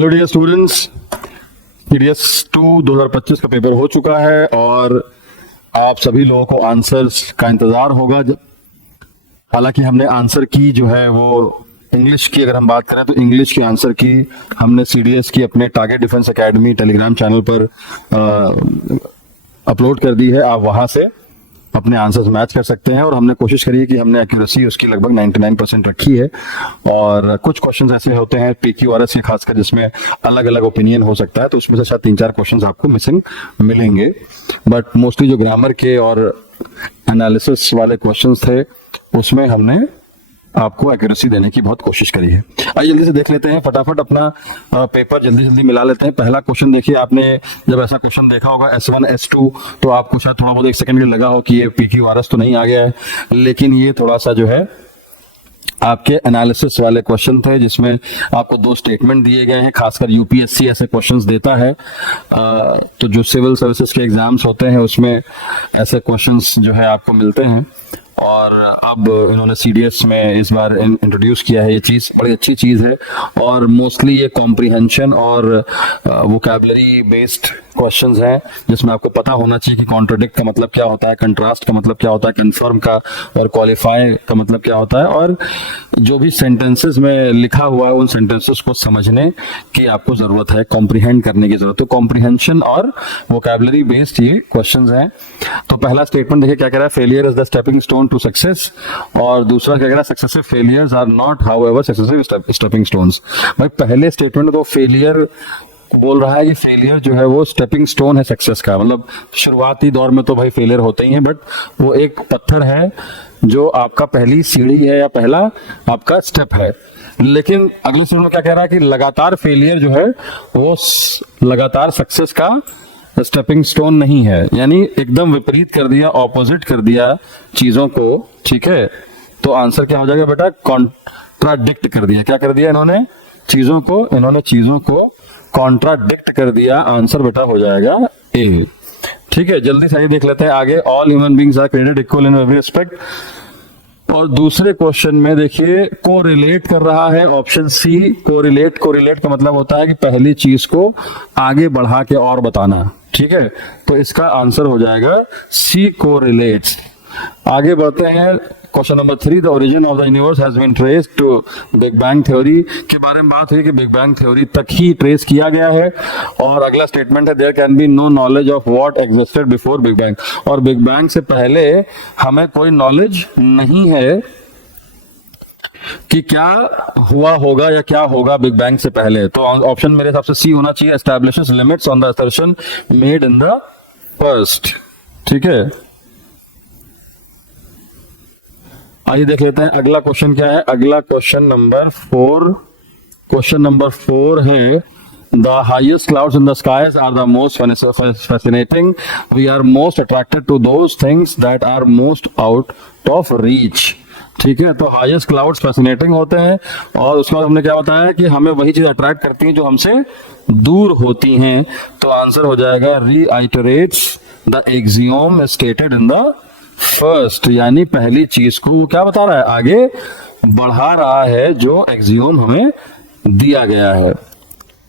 Hello dear students, CDS 2 2025 का paper हो चुका है और आप सभी लोगों को आंसर्स का इंतजार होगा। हालांकि हमने आंसर की जो है वो इंग्लिश की, अगर हम बात करें तो इंग्लिश की आंसर की हमने सीडीएस की अपने target defence academy Telegram channel पर अपलोड कर दी है। आप वहां से अपने आंसर्स मैच कर सकते हैं और हमने कोशिश करी है कि हमने एक्यूरेसी उसकी लगभग 99% रखी है। और कुछ क्वेश्चंस ऐसे होते हैं पीक्यूआरएस के खासकर जिसमें अलग अलग ओपिनियन हो सकता है, तो उसमें से शायद 3-4 क्वेश्चंस आपको मिसिंग मिलेंगे, बट मोस्टली जो ग्रामर के और एनालिसिस वाले क्वेश्चंस थे उसमें हमने आपको एक्यूरेसी देने की बहुत कोशिश करी है। आइए जल्दी से देख लेते हैं, फटाफट अपना पेपर जल्दी मिला लेते हैं। पहला क्वेश्चन देखिए, आपने जब ऐसा क्वेश्चन देखा होगा S1 S2 तो आपको शायद थोड़ा बहुत 1 सेकंड के लगा हो कि ये पीक्यूआरएस तो नहीं आ गया है, लेकिन ये थोड़ा सा जो है आपके एनालिसिस वाले क्वेश्चन थे जिसमें आपको 2 स्टेटमेंट दिए गए हैं। खासकर यूपीएससी ऐसे क्वेश्चंस देता है, तो जो सिविल सर्विसेज के एग्जाम्स होते हैं उसमें ऐसे क्वेश्चंस जो है आपको मिलते हैं। और अब इन्होंने सीडीएस में इस बार इंट्रोड्यूस किया है, ये चीज बड़ी अच्छी चीज है। और मोस्टली ये कॉम्प्रिहेंशन और वोकैबुलरी बेस्ड क्वेश्चंस हैं जिसमें आपको पता होना चाहिए कि कॉन्ट्राडिक्ट का मतलब क्या होता है, कंट्रास्ट का मतलब क्या होता है, कंफर्म का और क्वालिफाई का मतलब क्या होता है, और जो भी सेंटेंसेस में लिखा हुआ है उन सेंटेंसेस को समझने की आपको जरूरत है, कॉम्प्रिहेंड करने की जरूरत है। कॉम्प्रिहेंशन और वोकैबुलरी बेस्ड ये क्वेश्चंस हैं। तो पहला स्टेटमेंट देखिए क्या कह रहा है, failure is the stepping stone to success. और दूसरा क्या कह रहा है, successive failures are not however successive stepping stones. भाई पहले स्टेटमेंट तो फेलियर बोल रहा है कि फेलियर जो है वो स्टेपिंग स्टोन है सक्सेस का, मतलब शुरुआती दौर में तो भाई फेलियर होते ही हैं, बट वो एक पत्थर है जो आपका पहली सीढ़ी है या पहला आपका स्टेप है। लेकिन अगले स्टेटमेंट में क्या कह रहा है कि लगातार फेलियर जो है वो लगातार सक्सेस का स्टेपिंग स्टोन नहीं है, यानी एकदम विपरीत कर दिया, ऑपोजिट कर दिया चीजों को। ठीक है, तो आंसर क्या हो जाएगा बेटा, कॉन्ट्राडिक्ट कर दिया। क्या कर दिया इन्होंने चीजों को कॉन्ट्राडिक्ट कर दिया। आंसर बेटा हो जाएगा ए। ठीक है, जल्दी से देख लेते हैं आगे। All human beings are created equal in every aspect. और दूसरे क्वेश्चन में देखिए कोरिलेट कर रहा है ऑप्शन सी। कोरिलेट का मतलब होता है कि पहली चीज को आगे बढ़ा के और बताना। ठीक है, तो इसका आंसर हो जाएगा सी, कोरिलेट्स। आगे बढ़ते हैं, question number 3, the origin of the universe has been traced to big bang theory के बारे में बात हुई कि बिग बैंग थ्योरी तक ही ट्रेस किया गया है। और अगला स्टेटमेंट है, there can be no knowledge of what existed before big bang. और बिग बैंग से पहले हमें कोई नॉलेज नहीं है कि क्या हुआ होगा या क्या होगा बिग बैंग से पहले। तो ऑप्शन मेरे हिसाब से सी होना चाहिए, establishes limits on the assertion made in the first. ठीक है, आइए देख लेते हैं अगला क्वेश्चन क्या है। अगला क्वेश्चन नंबर 4 है, The highest clouds in the skies are the most fascinating. We are most attracted to those things that are most out of reach. ठीक है, तो हाईएस्ट क्लाउड्स फैसिनेटिंग होते हैं और उसके बाद हमने क्या बताया कि हमें वही चीज अट्रैक्ट करती हैं जो हमसे दूर होती हैं। तो आंसर हो जाएगा reiterates the axiom stated in the first, यानी पहली चीज को वो क्या बता रहा है, आगे बढ़ा रहा है जो एक्सियोम हमें दिया गया है।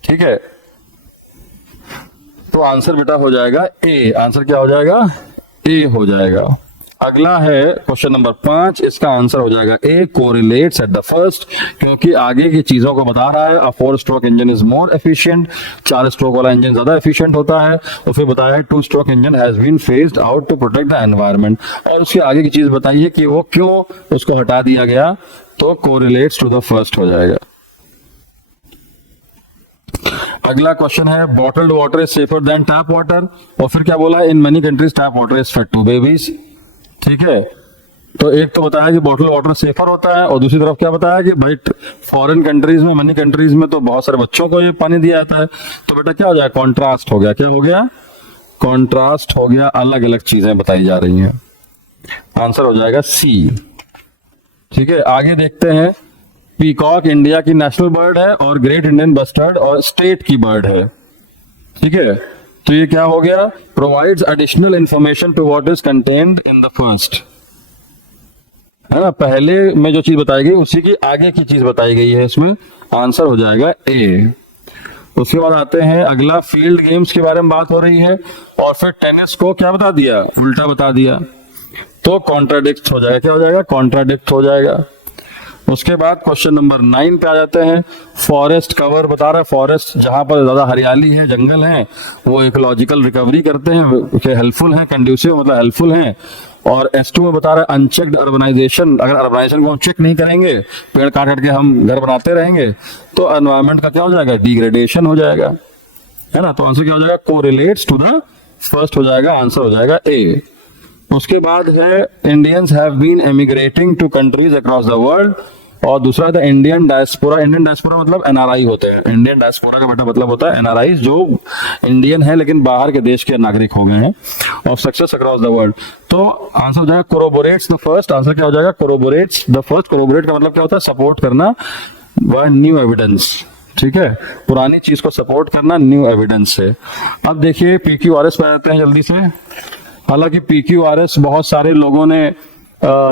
ठीक है, तो आंसर बेटा हो जाएगा ए। आंसर क्या हो जाएगा, ए हो जाएगा। अगला है क्वेश्चन नंबर 5, इसका आंसर हो जाएगा A, correlates at the first, क्योंकि आगे की चीजों को बता रहा है। A 4 stroke engine is more efficient, 4 stroke वाला इंजन ज्यादा एफिशिएंट होता है। और फिर बताया है 2 stroke engine has been phased out to protect the environment. और उसके आगे की चीज बताइए कि वो क्यों उसको हटा दिया गया, तो कोरिलेट्स टू द फर्स्ट हो जाएगा। अगला क्वेश्चन है, bottled water is safer than tap water. और फिर क्या बोला, in many countries tap water is fed to babies. ठीक है, तो एक तो बताया कि बॉटल वाटर सेफर होता है और दूसरी तरफ क्या बताया कि भाई फॉरेन कंट्रीज में, मनी कंट्रीज में तो बहुत सारे बच्चों को ये पानी दिया जाता है। तो बेटा क्या हो जाएगा, कॉन्ट्रास्ट हो गया। क्या हो गया, कॉन्ट्रास्ट हो गया, अलग अलग चीजें बताई जा रही हैं। आंसर हो जाएगा सी। ठीक है, आगे देखते हैं। पीकॉक इंडिया की नेशनल बर्ड है और ग्रेट इंडियन बस्टर्ड और स्टेट की बर्ड है। ठीक है, तो ये क्या हो गया, provides additional information to what is contained in the first. है ना, पहले में जो चीज बताई गई उसी की आगे की चीज बताई गई है इसमें। आंसर हो जाएगा ए। उसके बाद आते हैं अगला, फील्ड गेम्स के बारे में बात हो रही है, और फिर टेनिस को क्या बता दिया, उल्टा बता दिया, तो कॉन्ट्राडिक्ट हो जाएगा, क्या हो जाएगा, कॉन्ट्राडिक्ट हो जाएगा। उसके बाद क्वेश्चन नंबर 9 पे आ जाते हैं, फॉरेस्ट कवर बता रहा है, फॉरेस्ट जहां पर ज्यादा हरियाली है, जंगल है, वो इकोलॉजिकल रिकवरी करते हैं, हेल्पफुल है, कंड्यूसिव मतलब हेल्पफुल है। और S2 में बता रहा है अनचेक्ड अर्बनाइजेशन, अगर अर्बनाइजेशन को हम चेक नहीं करेंगे, पेड़ काट काट के हम घर बनाते रहेंगे, तो एनवायरमेंट का क्या हो जाएगा, डिग्रेडेशन हो जाएगा, है ना। तो आंसर क्या हो जाएगा, कोरिलेट्स टू द फर्स्ट हो जाएगा, आंसर हो जाएगा ए। उसके बाद है Indians have been emigrating to countries across the world, और दूसरा था इंडियन डायस्पोरा। इंडियन डायस्पोरा मतलब एनआरआई होते हैं, इंडियन डायस्पोरा का बेटा मतलब होता है एनआरआई, जो इंडियन है लेकिन बाहर के देश के नागरिक हो गए हैं, of success across the world. तो आंसर हो जाएगा कोरोबोरेट्स द फर्स्ट, आंसर क्या हो जाएगा, कोरोबोरेट्स द फर्स्ट। कोरोबोरेट का मतलब क्या होता है, सपोर्ट करना, वह न्यू एविडेंस, ठीक है, पुरानी चीज को सपोर्ट करना न्यू एविडेंस से। अब देखिए PQRS पे आते हैं जल्दी से। हालांकि PQRS बहुत सारे लोगों ने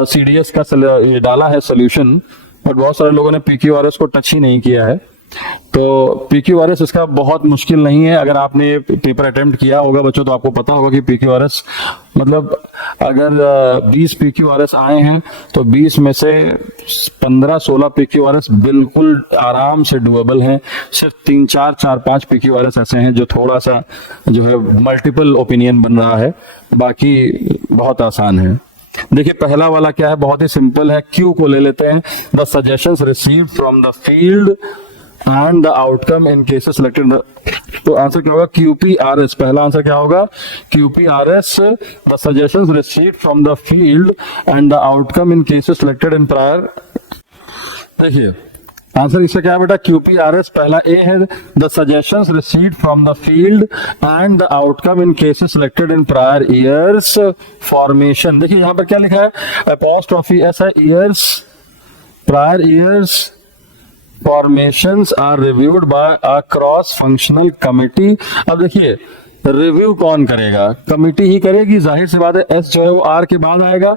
CDS का ये डाला है सोल्यूशन, बट बहुत सारे लोगों ने PQRS को टच ही नहीं किया है। तो PQRS इसका बहुत मुश्किल नहीं है, अगर आपने पेपर अटेम्प्ट किया होगा बच्चों तो आपको पता होगा कि PQRS मतलब अगर 20 PQRS आए हैं तो 20 में से 15-16 PQRS बिल्कुल आराम से डुएबल हैं। सिर्फ 3-4 PQRS ऐसे हैं जो थोड़ा सा जो है मल्टीपल ओपिनियन बन रहा है, बाकी बहुत आसान है। देखिए पहला वाला क्या है, बहुत ही सिंपल है, क्यू को ले लेते हैं, the suggestions received from the field and the outcome in cases selected. तो आंसर क्या होगा, QPRS, पहला आंसर क्या होगा, QPRS, the suggestions received from the field and the outcome in cases selected in prior. देखिए आंसर इसका क्या है बेटा, QPRS पहला ए है, the suggestions received from the field and the outcome in cases selected in prior years formation. देखिए यहाँ पर क्या लिखा है, अपॉस्ट्रोफी एस है, years, prior years formations are reviewed by a cross functional committee. अब देखिए रिव्यू कौन करेगा, कमिटी ही करेगी, जाहिर सी बात है। एस जो है वो आर के बाद आएगा,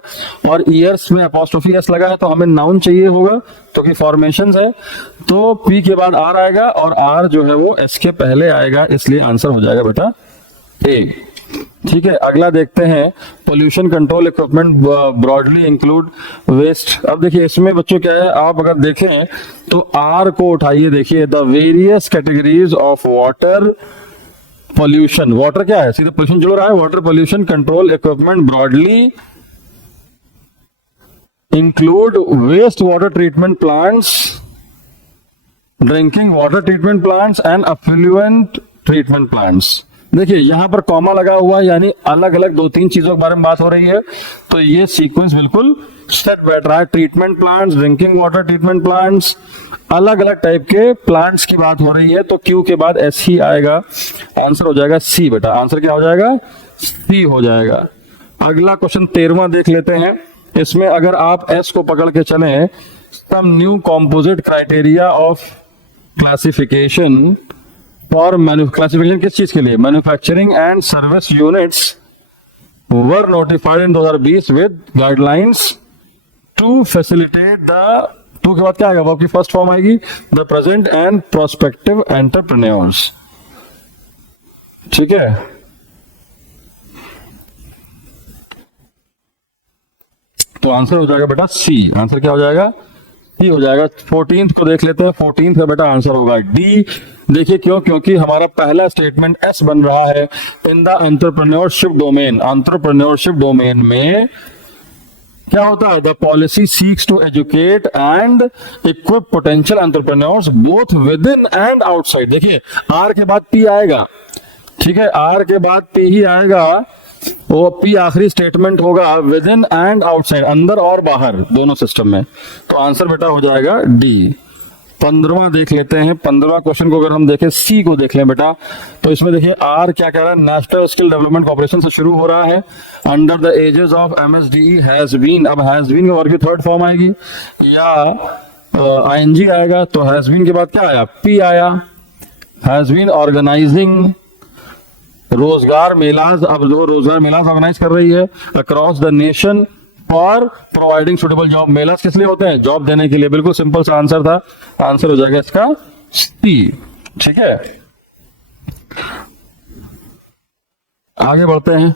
और ईयर्स में अपॉस्ट्रोफी एस लगा है तो हमें नाउन चाहिए होगा, तो कि फॉर्मेशंस है, तो पी के बाद आर आएगा, और आर जो है वो एस के पहले आएगा, इसलिए आंसर हो जाएगा बेटा ए। ठीक है, अगला देखते हैं, pollution control equipment broadly include waste. अब देखिए इसमें बच्चों क्या है, आप अगर देखें तो आर को उठाइए, देखिए the various categories of water pollution. Water क्या है, सीधे पोल्यूशन जुड़ रहा है, water pollution control equipment broadly include waste water treatment plants, drinking water treatment plants and effluent treatment plants. देखिए यहां पर कॉमा लगा हुआ है, यानी अलग अलग 2-3 चीजों के बारे में बात हो रही है, तो ये सीक्वेंस बिल्कुल सेट बैठ रहा है। Treatment plants, drinking water treatment plants, अलग अलग टाइप के प्लांट्स की बात हो रही है, तो क्यू के बाद एस ही आएगा, आंसर हो जाएगा सी बेटा। आंसर क्या हो जाएगा, सी हो जाएगा। अगला क्वेश्चन 13वां देख लेते हैं। इसमें अगर आप एस को पकड़ के चलें, some new composite criteria of classification for classification किस चीज के लिए, manufacturing and service units were notified in 2020 with guidelines to facilitate the, to के बाद क्या आएगा, आपकी फर्स्ट फॉर्म आएगी, the present and prospective entrepreneurs. ठीक है, तो आंसर हो जाएगा बेटा सी। आंसर क्या हो जाएगा, सी हो जाएगा। 14th को देख लेते हैं, 14th का बेटा आंसर होगा डी। देखिए क्यों, क्योंकि हमारा पहला स्टेटमेंट एस बन रहा है, in the entrepreneurship domain. Entrepreneurship domain में क्या होता है, the policy seeks to educate and equip potential entrepreneurs both within and outside. देखिए आर के बाद पी आएगा, ठीक है, आर के बाद पी ही आएगा, वो पी आखिरी स्टेटमेंट होगा, विद इन एंड आउटसाइड, अंदर और बाहर दोनों सिस्टम में। तो आंसर बेटा हो जाएगा डी। 15वां देख लेते हैं। 15वां क्वेश्चन को अगर हम देखें, सी को देख लें बेटा, तो इसमें देखिए आर क्या कह रहा है, नेशनल स्किल डेवलपमेंट कॉर्पोरेशन से शुरू हो रहा है, under the aegis of MSDE has been. अब हैज बीन के वर्ग की थर्ड फॉर्म आएगी, या ING आएगा, तो हैज बीन के बाद क्या आया, पी आया, हैज बीन ऑर्गेनाइजिंग रोजगार मेलाज। अब जो रोजगार मेलाज ऑर्गेनाइज कर रही है across the nation for providing suitable job. Melas किस लिए होते हैं, जॉब देने के लिए। बिल्कुल सिंपल सा आंसर था, आंसर हो जाएगा इसका सी। ठीक है, आगे बढ़ते हैं।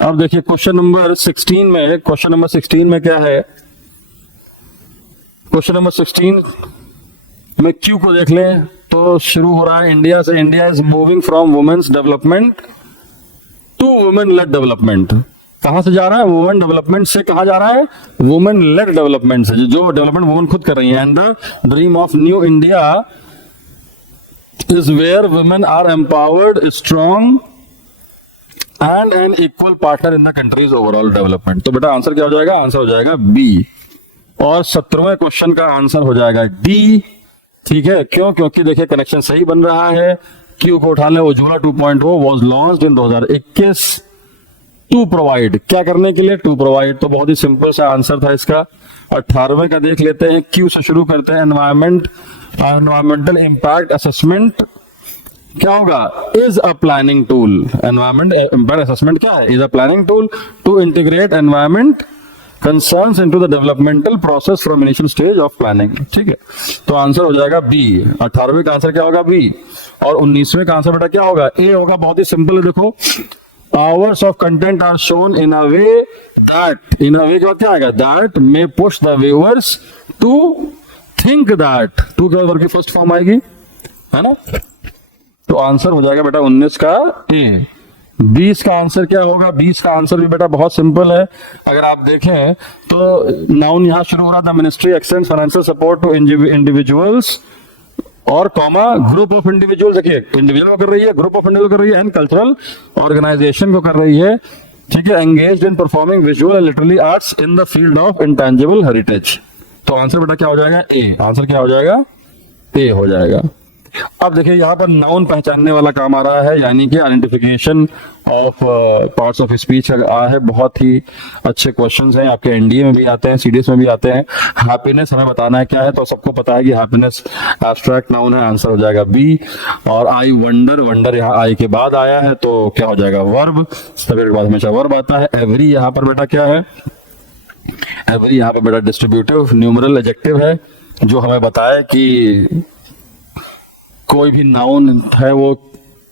अब देखिए क्वेश्चन नंबर 16 में क्या है। क्वेश्चन नंबर 16 में क्यू को देख लें तो शुरू हो रहा है इंडिया से। India is moving from women's development to women led development. कहां से जा रहा है? वुमेन डेवलपमेंट से कहां जा रहा है? वुमेन लेड डेवलपमेंट से, जो डेवलपमेंट वुमेन खुद कर रही है। And the dream of new India is where women are empowered, strong and an equal partner in the country's overall development. तो बेटा आंसर क्या हो जाएगा? आंसर हो जाएगा बी। और 17वें क्वेश्चन का आंसर हो जाएगा डी। ठीक है, क्यों? क्योंकि देखिए कनेक्शन सही बन रहा है। क्यू को उठा ले। Ujjwala 2.0 was launched in 2021 to provide, क्या करने के लिए? To provide. तो बहुत ही सिंपल सा आंसर था इसका। 18वें का देख लेते हैं। क्यू से शुरू करते हैं। एनवायरमेंटल इंपैक्ट असेसमेंट क्या होगा? Is a planning tool. Environment impact assessment क्या है? Is a planning tool to integrate environment concerns into the developmental process from initial stage of planning. ठीक है, तो आंसर हो जाएगा बी। 18वें का आंसर क्या होगा? बी। और 19वें का आंसर बेटा क्या होगा? ए होगा। बहुत ही सिंपल है, देखो hours of content are shown in a way का क्या आएगा? that may push the viewers to think that, to के वर्ग की फर्स्ट फॉर्म आएगी, है ना? तो आंसर हो जाएगा बेटा 19 का ए। 20 का आंसर क्या होगा? 20 का आंसर भी बेटा बहुत सिंपल है। अगर आप देखें तो नाउन यहां शुरू हो रहा था, ministry extends financial support to individuals और कॉमा ग्रुप ऑफ इंडिविजुअल। देखिए इंडिविजुअल को कर रही है, ग्रुप ऑफ इंडिविजुअल कर रही है, एंड कल्चरल ऑर्गेनाइजेशन को कर रही है। ठीक है, engaged in performing visual and literary arts in the field of intangible heritage. तो आंसर बेटा क्या हो जाएगा? ए। आंसर क्या हो जाएगा? ए हो जाएगा। अब देखिए यहाँ पर नाउन पहचानने वाला काम आ रहा है, यानी कि identification of parts of speech आ है। बहुत ही अच्छे क्वेश्चंस हैं, आपके एनडीए में भी आते हैं, सीडीएस में भी आते हैं। हैप्पीनेस हमें बताना है क्या है, तो सबको पता है कि हैप्पीनेस एब्स्ट्रैक्ट नाउन है। आंसर हो जाएगा बी। और आई वंडर, वंडर यहाँ आई के बाद आया है तो क्या हो जाएगा? वर्ब। सवेरे के बाद हमेशा वर्ब आता है। एवरी यहाँ पर बेटा क्या है? एवरी यहाँ पर बेटा डिस्ट्रीब्यूटिव न्यूमरल एडजेक्टिव है, जो हमें बताया कि कोई भी नाउन है वो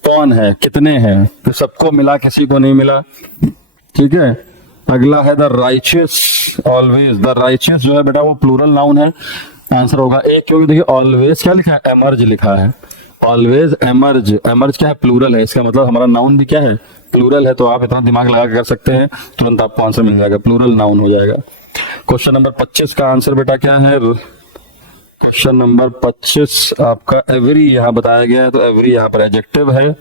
कौन है, कितने हैं, तो सबको मिला, किसी को नहीं मिला। ठीक है, अगला है the righteous always. The righteous जो है बेटा वो प्लूरल नाउन है। आंसर होगा ए, क्योंकि देखिए ऑलवेज क्या लिखा है? एमर्ज लिखा है। Always emerge. एमर्ज क्या है? प्लूरल है। इसका मतलब हमारा नाउन भी क्या है? प्लूरल है। तो आप इतना दिमाग लगा कर सकते हैं, तुरंत आपको आंसर मिल जाएगा, प्लूरल नाउन हो जाएगा। क्वेश्चन नंबर 25 का आंसर बेटा क्या है? क्वेश्चन नंबर 25 आपका एवरी यहाँ बताया गया है, तो एवरी यहाँ पर एडजेक्टिव है।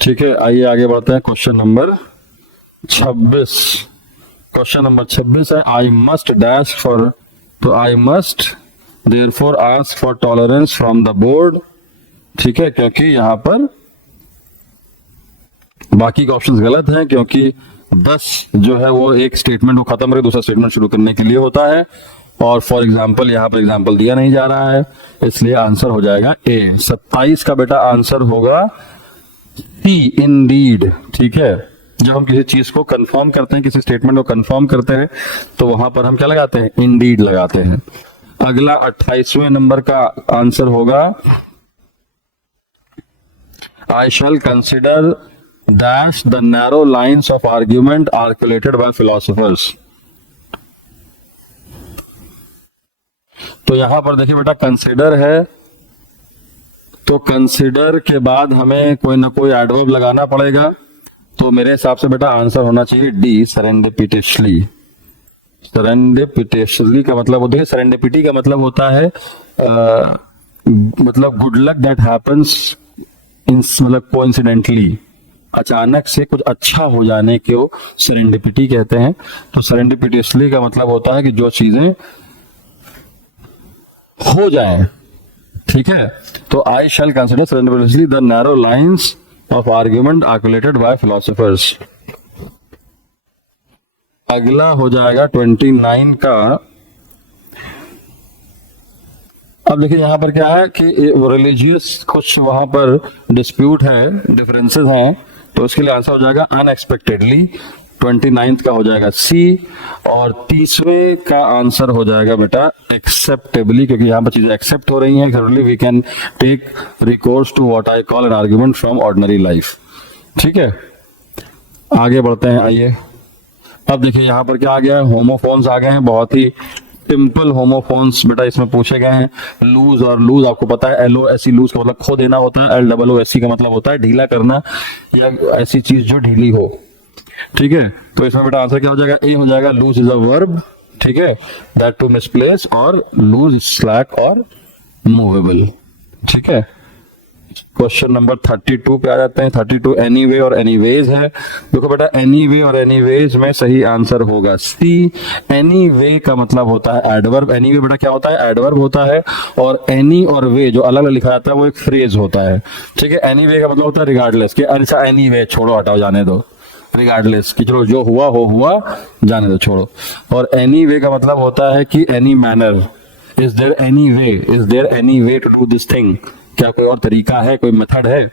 ठीक है, आइए आगे बढ़ते हैं। Question number 26। क्वेश्चन नंबर 26 है आई मस्ट डैश फॉर, तो I must therefore ask for tolerance from the board. ठीक है, क्योंकि यहाँ पर बाकी के ऑप्शंस गलत हैं, क्योंकि 10 जो है वो एक स्टेटमेंट को खत्म करके दूसरा स्टेटमेंट शुरू करने के लिए होता है। और फॉर एग्जाम्पल यहाँ पर एग्जाम्पल दिया नहीं जा रहा है, इसलिए आंसर हो जाएगा ए। 27 का बेटा आंसर होगा सी, इंडीड। ठीक है, जब हम किसी चीज को कंफर्म करते हैं, किसी स्टेटमेंट को कंफर्म करते हैं, तो वहां पर हम क्या लगाते हैं? इंडीड लगाते हैं। अगला 28वें नंबर का आंसर होगा I shall consider dash the narrow lines of argument articulated by philosophers. तो यहां पर देखिए बेटा कंसिडर है, तो कंसिडर के बाद हमें कोई ना कोई एडवर्ब लगाना पड़ेगा। तो मेरे हिसाब से बेटा आंसर होना चाहिए डी, सेरेंडिपिटसली। सेरेंडिपिटसली का मतलब होता है, सेरेंडिपिटी का मतलब होता है मतलब good luck that happens in, मतलब कोइंसिडेंटली, अचानक से कुछ अच्छा हो जाने को सेरेंडिपिटी कहते हैं। तो सेरेंडिपिटसली का मतलब होता है कि जो चीजें हो जाए। ठीक है, तो I shall consider serendipitously the narrow lines of argument articulated by philosophers. अगला हो जाएगा 29 का। अब देखिए यहां पर क्या है कि रिलीजियस कुछ वहां पर डिस्प्यूट है, डिफरेंसेस हैं, तो उसके लिए आंसर हो जाएगा अनएक्सपेक्टेडली। 29 का हो जाएगा सी। और 30वें का आंसर हो जाएगा बेटा एक्सेप्टेबली, क्योंकि यहाँ पर चीजें एक्सेप्ट हो रही हैं। We can take recourse to what I call an argument from ordinary life. ठीक है, आगे बढ़ते हैं। आइए अब देखिए यहाँ पर क्या आ गया है, होमोफोन्स आ गए हैं, बहुत ही सिंपल होमोफोन्स बेटा इसमें पूछे गए हैं। लूज, और लूज आपको पता है LOSE लूज का मतलब खो देना होता है, LOOSE का मतलब होता है ढीला करना या ऐसी चीज जो ढीली हो। ठीक है, तो इसमें बेटा आंसर क्या हो जाएगा, ए हो जाएगा। लूज इज अ वर्ब, ठीक है, दैट टू मिसप्लेस, और लूज स्लैक और मूवेबल। ठीक है, क्वेश्चन नंबर 32 पे आ जाते हैं। 32 एनीवे और एनीवेज है। देखो बेटा एनीवे और एनीवेज में सही आंसर होगा सी। एनीवे का मतलब होता है एडवर्ब। एनीवे बेटा क्या होता है, एडवर्ब होता है। और एनी और वे जो अलग अलग लिखा जाता है वो एक फ्रेज होता है। ठीक है, एनीवे का मतलब होता है रिगार्डलेस, कि अच्छा एनीवे छोड़ो, हटाओ, जाने दो, रिगार्डलेस कि चलो जो हुआ हो हुआ, जाने दो, छोड़ो। और एनीवे का मतलब होता है कि any manner, is there any way, is there any way to do this thing, क्या कोई और तरीका है, कोई मेथड है।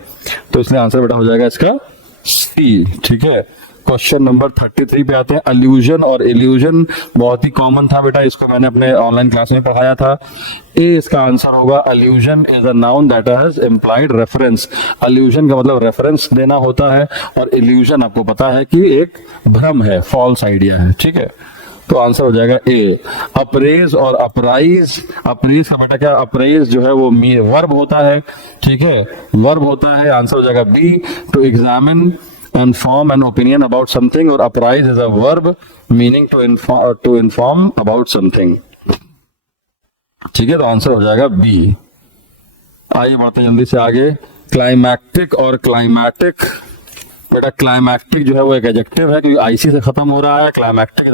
तो इसलिए आंसर बेटा हो जाएगा इसका सी। ठीक है, क्वेश्चन नंबर 33 पे आते हैं। अल्यूजन और इल्यूजन बहुत ही कॉमन था बेटा, इसको मैंने अपने ऑनलाइन क्लास में पढ़ाया था। ए इसका आंसर होगा। Allusion is a noun that has implied reference. Allusion का मतलब रेफरेंस देना होता है, और इल्यूजन आपको पता है कि एक भ्रम है, फॉल्स आइडिया है। ठीक है, तो आंसर हो जाएगा ए। अप्रेज और अपराइज, अप्रेज का बेटा क्या, अप्रेज जो है वो वर्ब होता है। ठीक है, वर्ब होता है, आंसर हो जाएगा B. To examine and form an opinion about something, और apprise is a verb meaning to inform about something। ठीक है, तो आंसर हो जाएगा बी। आइए बढ़ते जल्दी से आगे। क्लाइमैक्टिक और क्लाइमैटिक, बेटा क्लाइमैक्टिक जो है वो एक एडजेक्टिव है, क्योंकि आईसी से खत्म हो रहा है। Climactic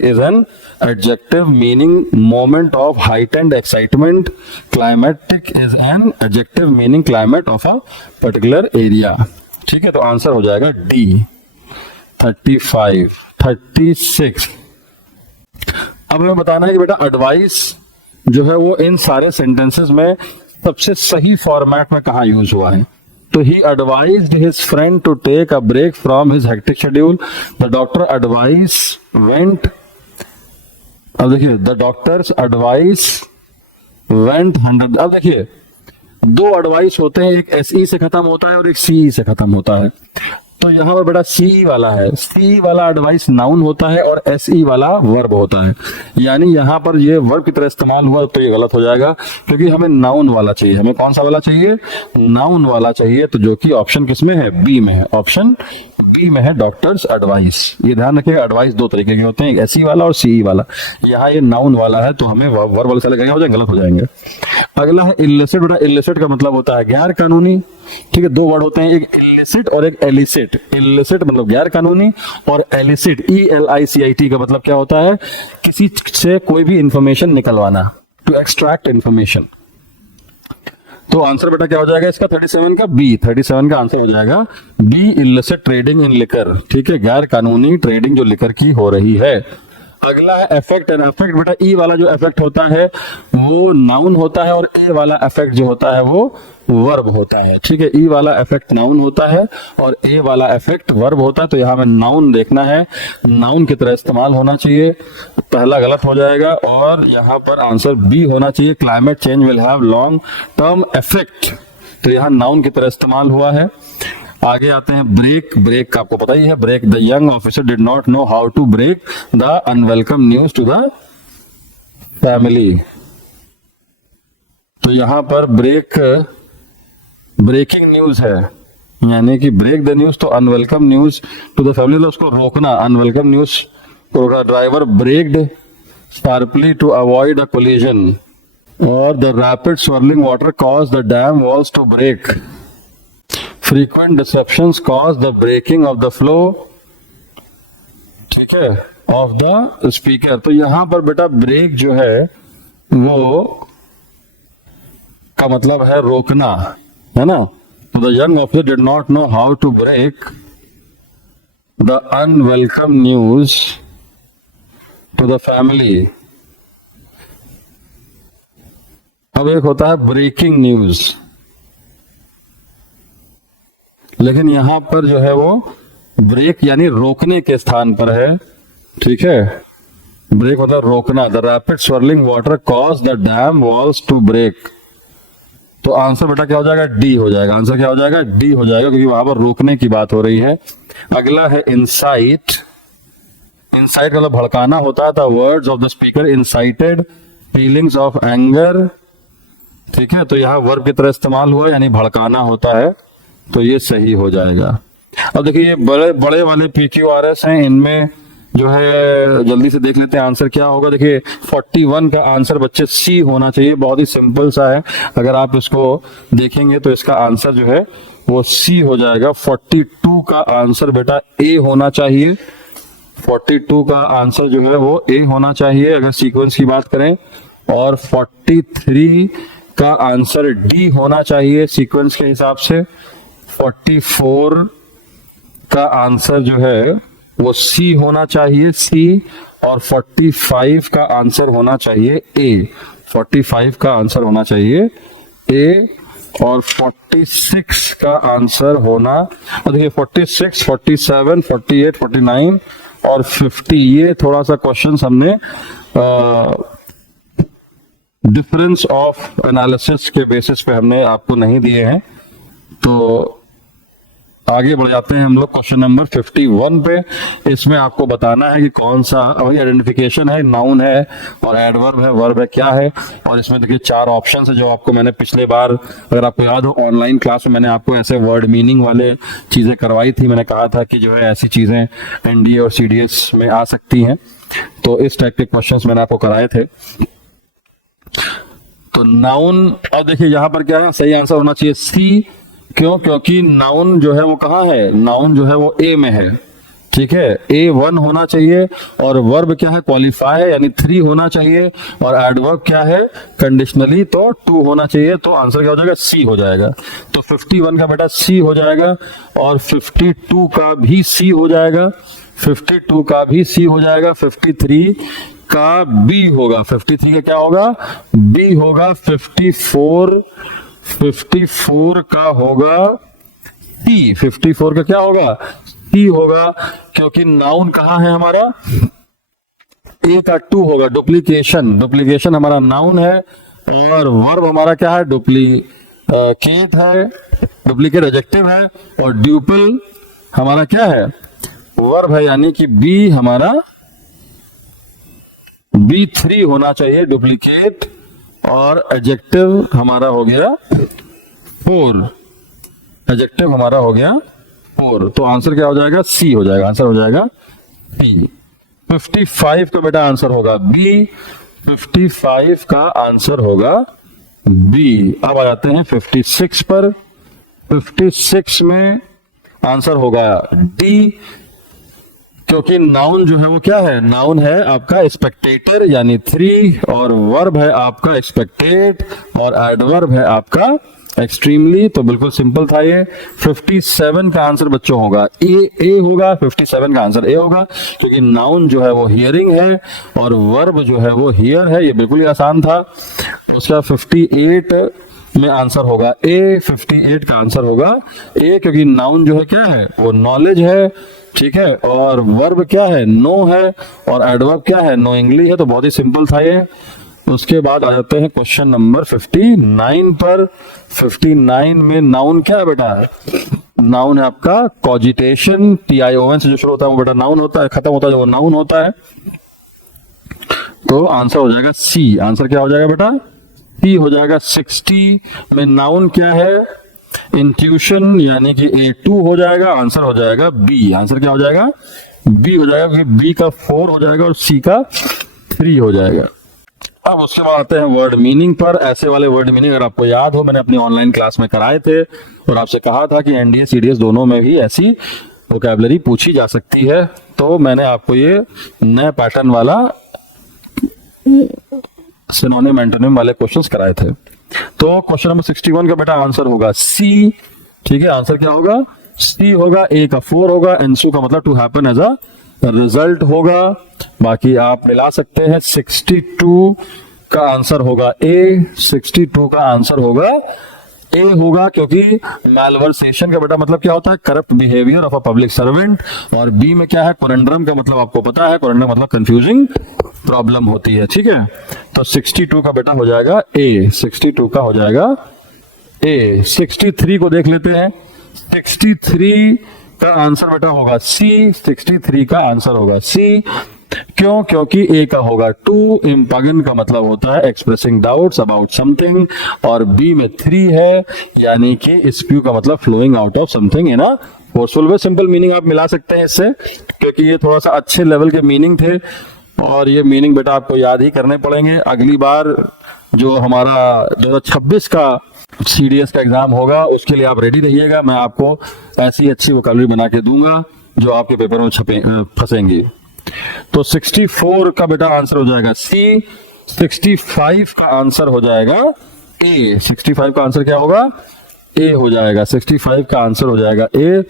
is an adjective meaning moment of heightened excitement. Climatic is an adjective meaning climate of a particular area. ठीक है, तो आंसर हो जाएगा डी। 35, 36। अब हमें बताना है कि बेटा एडवाइस जो है वो इन सारे सेंटेंसेस में सबसे सही फॉर्मेट में कहाँ यूज हुआ है। तो he advised his friend to take a break from his hectic schedule. The doctor advice went, अब देखिए द डॉक्टर्स एडवाइस वेंट 100। अब देखिए दो एडवाइस होते हैं, एक SE से खत्म होता है और एक CE से खत्म होता है। तो यहाँ पर बेटा CE वाला है, CE वाला एडवाइस नाउन होता है और SE वाला वर्ब होता है। यानी यहाँ पर ये वर्ब की तरह इस्तेमाल हुआ तो ये गलत हो जाएगा, क्योंकि हमें नाउन वाला चाहिए। हमें कौन सा वाला चाहिए, नाउन वाला चाहिए। तो जो कि ऑप्शन किसमें है, बी में है। ऑप्शन बी में है डॉक्टर्स एडवाइस। ये ध्यान रखिएगा, एडवाइस दो तरीके के होते हैं, एक SE वाला और CE वाला। यहाँ ये नाउन वाला है, तो हमें वर्ब वाले से लगेगा, हो जाएगा, गलत हो जाएंगे। अगला है इलिसिट। बेटा इलिसिट का मतलब होता है गैर कानूनी। ठीक है, दो वर्ड होते हैं, एक इलिसिट और एक एलिसिट। इलिसिट मतलब गैर कानूनी, और एलिसिट ELICIT का मतलब क्या होता है, किसी से कोई भी इंफॉर्मेशन निकलवाना, टू एक्सट्रैक्ट इंफॉर्मेशन। तो आंसर बेटा क्या हो जाएगा इसका 37 का बी। 37 का आंसर हो जाएगा B, illicit trading in liquor. ठीक है, गैर कानूनी ट्रेडिंग जो लिकर की हो रही है। अगला है इफेक्ट एंड इफेक्ट। बेटा ई वाला जो इफेक्ट होता है वो नाउन होता है, और ए वाला इफेक्ट जो होता है वो वर्ब होता है। ठीक है, ई वाला इफेक्ट नाउन होता है और ए वाला इफेक्ट वर्ब होता है। तो यहाँ में नाउन देखना है, नाउन की तरह इस्तेमाल होना चाहिए, पहला गलत हो जाएगा। और यहाँ पर आंसर बी होना चाहिए, climate change will have long term effect. तो यहाँ नाउन की तरह इस्तेमाल हुआ है। आगे आते हैं ब्रेक। ब्रेक का आपको पता ही है, break. The young officer did not know how to break the unwelcome news to the family. तो यहां पर ब्रेक ब्रेकिंग न्यूज है, यानी कि ब्रेक द न्यूज, तो unwelcome news to the family, तो उसको रोकना, अनवेलकम न्यूज को रोकना। Driver braked sharply to avoid a collision, और the rapid swirling water caused the dam walls to break. Frequent disruptions cause the breaking of the flow, ठीक है, of the speaker। तो यहां पर बेटा ब्रेक जो है वो का मतलब है रोकना, है ना। तो the young officer did not know how to break the unwelcome news to the family। अब एक होता है ब्रेकिंग न्यूज, लेकिन यहां पर जो है वो ब्रेक यानी रोकने के स्थान पर है। ठीक है, ब्रेक मतलब रोकना। The rapid swirling water cause the dam walls to break. तो आंसर बेटा क्या हो जाएगा, डी हो जाएगा। आंसर क्या हो जाएगा, डी हो जाएगा, क्योंकि वहां पर रोकने की बात हो रही है। अगला है इंसाइट। इंसाइट मतलब भड़काना होता था। Words of the speaker incited feelings of anger, ठीक है, तो यहाँ वर्ब की तरह इस्तेमाल हुआ, यानी भड़काना होता है, तो ये सही हो जाएगा। अब देखिए ये बड़े बड़े वाले PQRS हैं, इनमें जो है जल्दी से देख लेते हैं आंसर क्या होगा। देखिए 41 का आंसर बच्चे सी होना चाहिए, बहुत ही सिंपल सा है। अगर आप इसको देखेंगे तो इसका आंसर जो है वो सी हो जाएगा। 42 का आंसर बेटा ए होना चाहिए। 42 का आंसर जो है वो ए होना चाहिए अगर सीक्वेंस की बात करें। और 43 का आंसर डी होना चाहिए सीक्वेंस के हिसाब से। 44 का आंसर जो है वो सी होना चाहिए, सी। और 45 का आंसर होना चाहिए ए। 45 का आंसर होना चाहिए ए। और 46 का आंसर होना, देखिए 46, 47, 48, 49 और 50, ये थोड़ा सा क्वेश्चन हमने डिफरेंस ऑफ एनालिसिस के बेसिस पे हमने आपको नहीं दिए हैं। तो आगे बढ़ जाते हैं हम लोग क्वेश्चन नंबर 51 पे। इसमें आपको बताना है कि कौन सा आइडेंटिफिकेशन है, नाउन है और एडवर्ब है, वर्ब है, क्या है। और इसमें देखिए 4 ऑप्शन है जो आपको मैंने पिछले बार, अगर आपको याद हो, ऑनलाइन क्लास में मैंने आपको ऐसे वर्ड मीनिंग वाले चीजें करवाई थी। मैंने कहा था कि जो है ऐसी चीजें एनडीए और सीडीएस में आ सकती हैं, तो इस टाइप के क्वेश्चंस मैंने आपको कराए थे। तो नाउन, अब देखिए यहां पर क्या है, सही आंसर होना चाहिए सी। क्यों? क्योंकि नाउन जो है वो कहाँ है, नाउन जो है वो ए में है, ठीक है। A1 होना चाहिए और वर्ब क्या है, क्वालिफाई है, यानी 3 होना चाहिए। और एडवर्ब क्या है, कंडीशनली, तो 2 होना चाहिए। तो आंसर क्या हो जाएगा, सी हो जाएगा। तो 51 का बेटा सी हो जाएगा और 52 का भी सी हो जाएगा। 52 का भी सी हो जाएगा। 53 का बी होगा। 53 का क्या होगा, बी होगा। 54 का होगा सी। 54 का क्या होगा, सी होगा, क्योंकि नाउन कहां है हमारा, ए का 2 होगा। डुप्लीकेशन हमारा नाउन है और वर्ब हमारा क्या है, डुप्लीकेट है, डुप्लीकेट एडजेक्टिव है। और ड्यूपल हमारा क्या है, वर्ब है, यानी कि बी हमारा B3 होना चाहिए, डुप्लीकेट। और एडजेक्टिव हमारा हो गया 4। एडजेक्टिव हमारा हो गया 4। तो आंसर क्या हो जाएगा, सी हो जाएगा। आंसर हो जाएगा सी। 55 का बेटा आंसर होगा बी। 55 का आंसर होगा बी। अब आ जाते हैं 56 पर। 56 में आंसर होगा डी, क्योंकि नाउन जो है वो क्या है, नाउन है आपका स्पेक्टेटर, यानी 3। और वर्ब है आपका एक्सपेक्टेड और एडवर्ब है आपका एक्सट्रीमली। तो बिल्कुल सिंपल था ये। 57 का आंसर बच्चों होगा ए होगा। 57 का आंसर ए होगा, क्योंकि नाउन जो है वो हियरिंग है और वर्ब जो है वो हियर है। ये बिल्कुल ही आसान था। उसका 58 में आंसर होगा ए। 58 का आंसर होगा ए, क्योंकि नाउन जो है क्या है, वो नॉलेज है, ठीक है। और वर्ब क्या है, नो है। और एडवर्ब क्या है, नोइंगली है। तो बहुत ही सिंपल था ये। उसके बाद आ जाते हैं क्वेश्चन नंबर 59 पर। 59 में नाउन क्या है बेटा, नाउन है आपका कॉजिटेशन। TION से जो शुरू होता है वो बेटा नाउन होता है, खत्म होता है जो वो नाउन होता है। तो आंसर हो जाएगा सी। आंसर क्या हो जाएगा बेटा, सी हो जाएगा। 60 में नाउन क्या है, इंट्यूशन, यानी कि A2 हो जाएगा। आंसर हो जाएगा बी। आंसर क्या हो जाएगा, बी हो जाएगा, क्योंकि बी का 4 हो जाएगा और सी का 3 हो जाएगा। अब उसके बाद आते हैं वर्ड मीनिंग पर। ऐसे वाले वर्ड मीनिंग अगर आपको याद हो, मैंने अपनी ऑनलाइन क्लास में कराए थे और आपसे कहा था कि एनडीए सीडीएस दोनों में भी ऐसी वोकैबुलरी पूछी जा सकती है। तो मैंने आपको ये नए पैटर्न वाला सिनोनिम एंटोनिम वाले क्वेश्चंस कराए थे। तो क्वेश्चन नंबर 61 का बेटा आंसर होगा सी, ठीक है। आंसर क्या होगा, सी होगा। ए का 4 होगा। एंसू का मतलब to happen as a result होगा। बाकी आप मिला सकते हैं। 62 का आंसर होगा ए। 62 का आंसर होगा ए होगा, क्योंकि मैलवर्सेशन का बेटा मतलब क्या होता है, corrupt behaviour of a public servant. और बी में क्या है, कोरेंड्रम का मतलब आपको पता है, कोरेंड्रम मतलब कंफ्यूजिंग प्रॉब्लम होती है, ठीक है। तो 62 का बेटा हो जाएगा ए। 62 का हो जाएगा ए। 63 को देख लेते हैं। 63 का आंसर बेटा होगा सी। 63 का आंसर होगा सी। क्यों? क्योंकि ए का होगा टू, इम्पगन का मतलब होता है एक्सप्रेसिंग डाउट्स अबाउट समथिंग, और बी में 3 है, यानी कि स्प्यू का मतलब flowing out of something in a forceful way. Simple meaning आप मिला सकते हैं इससे, क्योंकि ये थोड़ा सा अच्छे लेवल के मीनिंग थे, और ये मीनिंग बेटा आपको याद ही करने पड़ेंगे। अगली बार जो हमारा 2026 का CDS का एग्जाम होगा उसके लिए आप रेडी रहिएगा। मैं आपको ऐसी अच्छी वोकैबुलरी बना के दूंगा जो आपके पेपर में फंसेंगी। तो 64 का बेटा आंसर हो जाएगा सी। 65 का आंसर हो जाएगा ए। 65 का आंसर क्या होगा? ए हो जाएगा। 65 का आंसर हो जाएगा ए।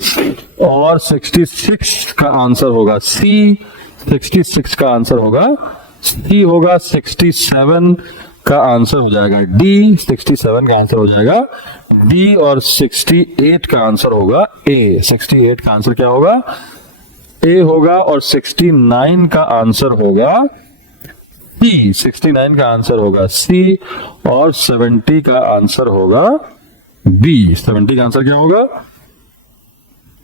और 66 का आंसर होगा सी। 66 का आंसर होगा सी होगा। 67 का आंसर हो जाएगा डी। 67 का आंसर हो जाएगा डी। और 68 का आंसर होगा ए। 68 का आंसर क्या होगा? ए होगा। और 69 का आंसर होगा सी। 69 का आंसर होगा सी। और 70 का आंसर होगा बी। 70 का आंसर क्या होगा?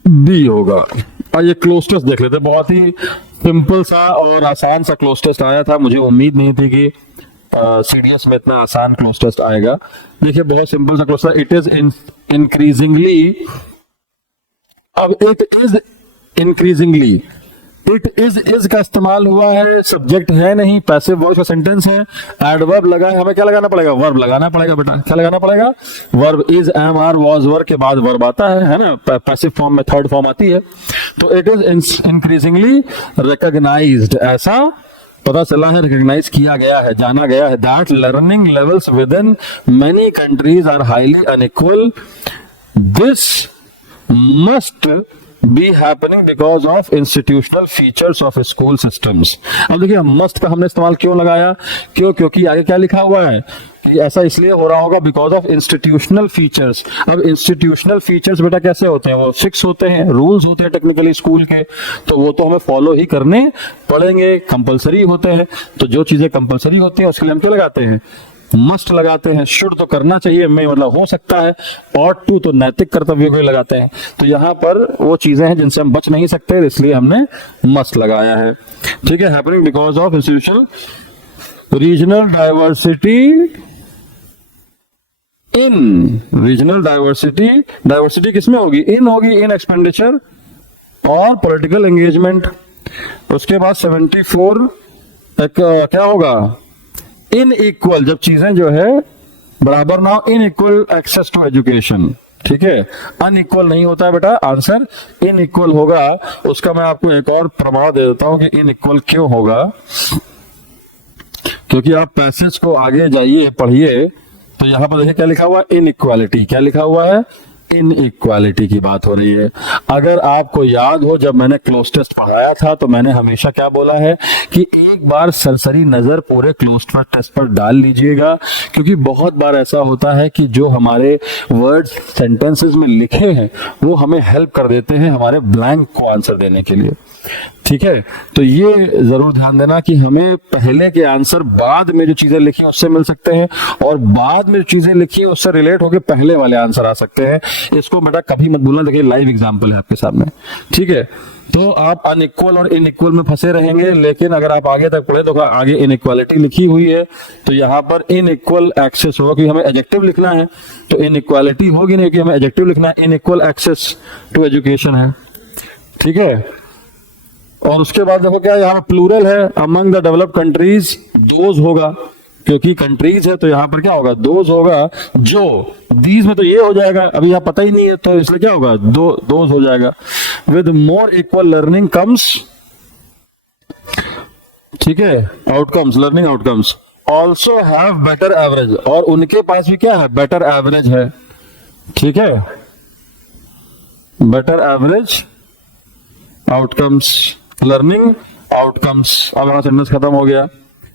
बी होगा। आइए क्लोज टेस्ट देख लेते हैं। बहुत ही सिंपल सा और आसान सा क्लोज टेस्ट आया था। मुझे उम्मीद नहीं थी कि CDS में इतना आसान क्लोज टेस्ट आएगा। देखिए बहुत सिंपल सा क्लोज था। इट इज इंक्रीजिंगली, अब it is increasingly, it is का इस्तेमाल हुआ है, सब्जेक्ट है नहीं, पैसिव वॉइस का सेंटेंस है, एडवर्ब लगा है, हमें क्या लगाना पड़ेगा? वर्ब लगाना पड़ेगा बेटा। क्या लगाना पड़ेगा? Verb. Is, am, are, was, were के बाद वर्ब आता है ना, पैसिव फॉर्म में थर्ड फॉर्म आती है। तो इट इज इंक्रीजिंगली रिकॉग्नाइज्ड, ऐसा पता चला है, रिकॉग्नाइज किया गया है, जाना गया है, that learning levels within many countries are highly unequal. This must be happening because of institutional features of school systems। अब देखिए मस्ट का हमने इस्तेमाल क्यों लगाया? क्योंकि आगे क्या लिखा हुआ है कि ऐसा इसलिए हो रहा होगा बिकॉज ऑफ इंस्टीट्यूशनल फीचर्स। अब इंस्टीट्यूशनल फीचर्स बेटा कैसे होते हैं? वो फिक्स होते हैं, रूल्स होते हैं टेक्निकली स्कूल के, तो वो तो हमें फॉलो ही करने पड़ेंगे, कंपलसरी होते हैं। तो जो चीजें कंपलसरी होती हैं उसके लिए हम क्या लगाते हैं? मस्ट लगाते हैं। शुड तो करना चाहिए में मतलब हो सकता है, और टू तो नैतिक कर्तव्यों को लगाते हैं। तो यहाँ पर वो चीजें हैं जिनसे हम बच नहीं सकते, इसलिए हमने मस्ट लगाया है। ठीक है। Happening because of institutional regional diversity in, regional diversity, diversity किसमें होगी? इन होगी, इन एक्सपेंडिचर और पॉलिटिकल एंगेजमेंट। उसके बाद 74 क्या होगा? इन इक्वल, जब चीजें जो है बराबर ना हो, in equal access to education. ठीक है। अनइक्वल नहीं होता है बेटा, आंसर इन इक्वल होगा। उसका मैं आपको एक और प्रमाण दे देता हूं कि इन इक्वल क्यों होगा। क्योंकि आप पैसेज को आगे जाइए, पढ़िए, तो यहां पर देखिए क्या लिखा हुआ है? इन इक्वालिटी। क्या लिखा हुआ है? इन इक्वालिटी की बात हो रही है। अगर आपको याद हो, जब मैंने क्लोज टेस्ट पढ़ाया था तो मैंने हमेशा क्या बोला है कि एक बार सरसरी नजर पूरे क्लोज टेस्ट पर डाल लीजिएगा, क्योंकि बहुत बार ऐसा होता है कि जो हमारे वर्ड्स सेंटेंसेस में लिखे हैं वो हमें हेल्प कर देते हैं हमारे ब्लैंक को आंसर देने के लिए। ठीक है। तो ये जरूर ध्यान देना कि हमें पहले के आंसर बाद में जो चीजें लिखी उससे मिल सकते हैं, और बाद में जो चीजें लिखी उससे रिलेट होकर पहले वाले आंसर आ सकते हैं। इसको बेटा कभी मत भूलना। देखिए लाइव एग्जांपल है आपके सामने। ठीक है। तो आप अनइक्वल और इनइक्वल में फंसे रहेंगे, लेकिन अगर आप आगे तक पढ़े तो आगे इनइक्वालिटी लिखी हुई है, तो यहाँ पर इनइक्वल एक्सेस होगा कि हमें एडजेक्टिव लिखना है, तो इनइक्वालिटी होगी नहीं कि हमें एडजेक्टिव लिखना है। इनइक्वल एक्सेस टू एजुकेशन है। ठीक है। और उसके बाद देखो क्या यहाँ प्लूरल है, among the developed countries those होगा, क्योंकि कंट्रीज है तो यहाँ पर क्या होगा? दोज होगा। जो दीज में तो ये हो जाएगा, अभी यहाँ पता ही नहीं है, तो इसलिए क्या होगा? दोज हो जाएगा। With more equal learning comes, ठीक है, outcomes, learning outcomes also have better average, और उनके पास भी क्या है? बेटर एवरेज है। ठीक है। Better average outcomes, learning outcomes. अब हमारा सेंटेंस खत्म हो गया।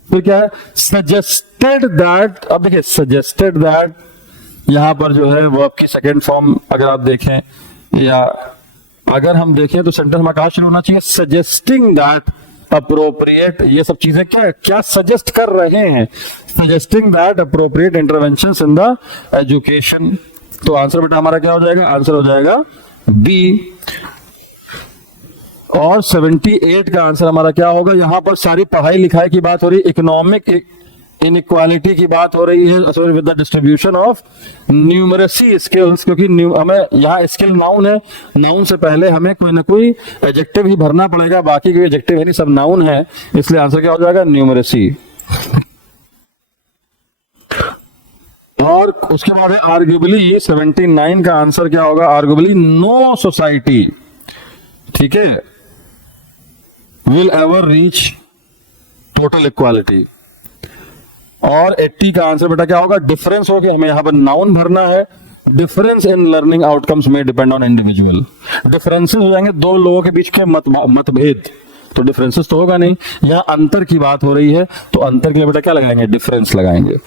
फिर क्या है? Suggested that. अब देखिए सजेस्टेड दैट यहां पर जो है वो आपकी सेकेंड फॉर्म अगर आप देखें, या अगर हम देखें तो सेंटेंस में कहां शुरू होना चाहिए? सजेस्टिंग दैट अप्रोप्रिएट, ये सब चीजें क्या सजेस्ट कर रहे हैं? Suggesting that appropriate interventions in the education. तो आंसर बेटा हमारा क्या हो जाएगा, आंसर हो जाएगा बी। और 78 का आंसर हमारा क्या होगा, यहां पर सारी पढ़ाई लिखाई की बात हो रही है, इकोनॉमिक इनइक्वालिटी की बात हो रही है with the distribution of numeracy skills, क्योंकि हमें यहाँ स्किल नाउन है, नाउन से पहले हमें कोई ना कोई एडजेक्टिव ही भरना पड़ेगा, बाकी कोई एडजेक्टिव है नहीं, सब नाउन है, इसलिए आंसर क्या हो जाएगा, न्यूमरेसी। और उसके बाद है आर्ग्यूबली 79 का आंसर क्या होगा, आर्ग्यूबली नो सोसाइटी, ठीक है, will ever reach total equality. और 80 का आंसर बेटा क्या होगा, डिफरेंस हो गया, हमें यहां पर नाउन भरना है, डिफरेंस इन लर्निंग आउटकम्स में डिपेंड ऑन इंडिविजुअल। डिफरेंसेस हो जाएंगे दो लोगों के बीच के मतभेद, तो डिफरेंसेस तो होगा नहीं, यहां अंतर की बात हो रही है, तो अंतर के लिए बेटा क्या लगाएंगे, डिफरेंस लगाएंगे,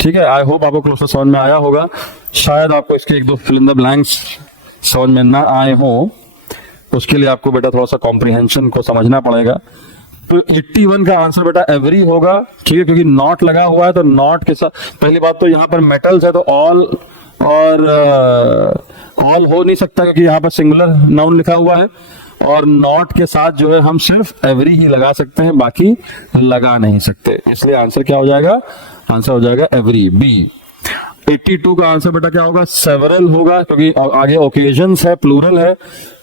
ठीक है। आई होप आपको क्लोज समझ में आया होगा, शायद आपको इसके एक दो फिल इन द ब्लैंक्स समझ में ना आए हो, उसके लिए आपको बेटा थोड़ा सा कॉम्प्रिहेंशन को समझना पड़ेगा। तो 81 का आंसर बेटा एवरी होगा, ठीक है, क्योंकि नॉट लगा हुआ है, तो नॉट के साथ पहली बात तो यहाँ पर मेटल्स है तो ऑल और ऑल हो नहीं सकता, क्योंकि यहाँ पर सिंगुलर नाउन लिखा हुआ है, और नॉट के साथ जो है हम सिर्फ एवरी ही लगा सकते हैं, बाकी लगा नहीं सकते, इसलिए आंसर क्या हो जाएगा, आंसर हो जाएगा एवरी, बी। 82 का आंसर बेटा क्या होगा, सेवरल होगा, क्योंकि आगे ओकेजन्स है, प्लूरल है,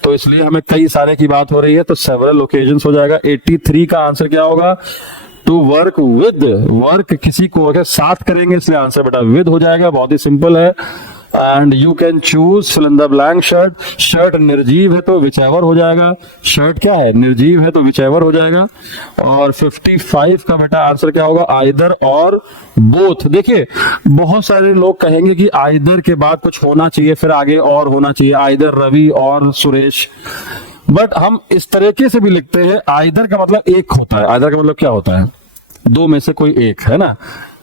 तो इसलिए हमें कई सारे की बात हो रही है, तो सेवरल ओकेजन्स हो जाएगा। 83 का आंसर क्या होगा, टू वर्क विद, वर्क किसी को के साथ करेंगे, इसलिए आंसर बेटा विद हो जाएगा, बहुत ही सिंपल है। And you can choose fill in the blank shirt, shirt निर्जीव है तो विचएवर हो जाएगा, शर्ट क्या है, निर्जीव है तो विचएवर हो जाएगा। और 55 का बेटा आंसर क्या होगा, आइदर और बोथ। देखिए बहुत सारे लोग कहेंगे कि आइदर के बाद कुछ होना चाहिए, फिर आगे और होना चाहिए, आइदर रवि और सुरेश, बट हम इस तरीके से भी लिखते हैं, आइदर का मतलब एक होता है, आइदर का मतलब क्या होता है, दो में से कोई एक, है ना,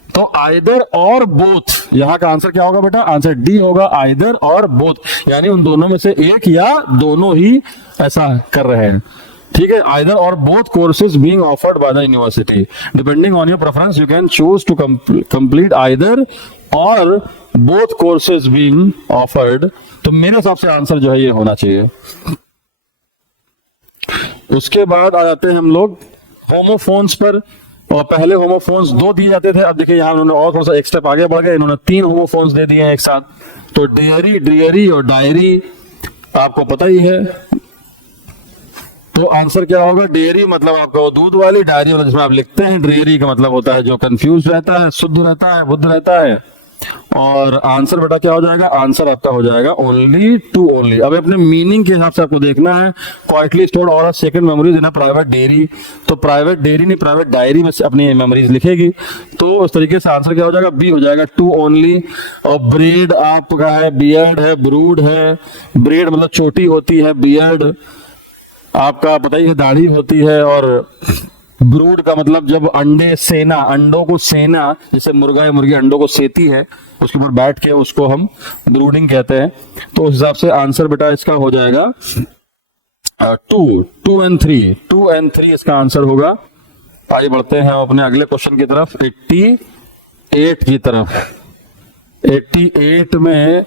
तो आइदर और बोथ, यहां का आंसर क्या होगा बेटा, आंसर डी होगा, आइदर और बोथ, यानी उन दोनों में से एक या दोनों ही ऐसा कर रहे हैं, ठीक है। Either or both courses being offered by the university, depending on your preference you can choose to complete either or both courses being offered, तो मेरे हिसाब से आंसर जो है ये होना चाहिए। उसके बाद आ जाते हैं हम लोग होमोफोन्स पर, और पहले होमोफोन्स 2 दिए जाते थे, अब देखिए यहाँ उन्होंने और थोड़ा सा एक स्टेप आगे बढ़ गए, इन्होंने 3 होमोफोन्स दे दिए हैं एक साथ, तो डेयरी, ड्रियरी और डायरी आपको पता ही है, तो आंसर क्या होगा, डेयरी मतलब आपका वो दूध वाली, डायरी मतलब जिसमें आप लिखते हैं, ड्रियरी का मतलब होता है जो कंफ्यूज रहता है, शुद्ध रहता है, बुद्ध रहता है। और आंसर बेटा क्या हो जाएगा, आंसर आपका हो जाएगा ओनली टू ओनली। अब अपने मीनिंग के हिसाब से आपको देखना है, क्वाइटली स्टोर्ड और second memories in a private dairy, तो प्राइवेट डेयरी नहीं प्राइवेट डायरी में अपनी मेमोरीज लिखेगी, तो उस तरीके से आंसर क्या हो जाएगा, बी हो जाएगा, टू ओनली। और ब्रेड आपका है, बियर्ड है, ब्रूड है, ब्रेड मतलब छोटी होती है, बियर्ड आपका पता ही है दाढ़ी होती है, और ब्रूड का मतलब जब अंडे सेना, अंडों को सेना, जैसे मुर्गा या मुर्गी अंडों को सेती है उसके ऊपर बैठ के, उसको हम ब्रूडिंग कहते हैं। तो उस हिसाब से आंसर बेटा इसका हो जाएगा 2 and 3 इसका आंसर होगा। आगे बढ़ते हैं अपने अगले क्वेश्चन की तरफ, 88 की तरफ। 88 में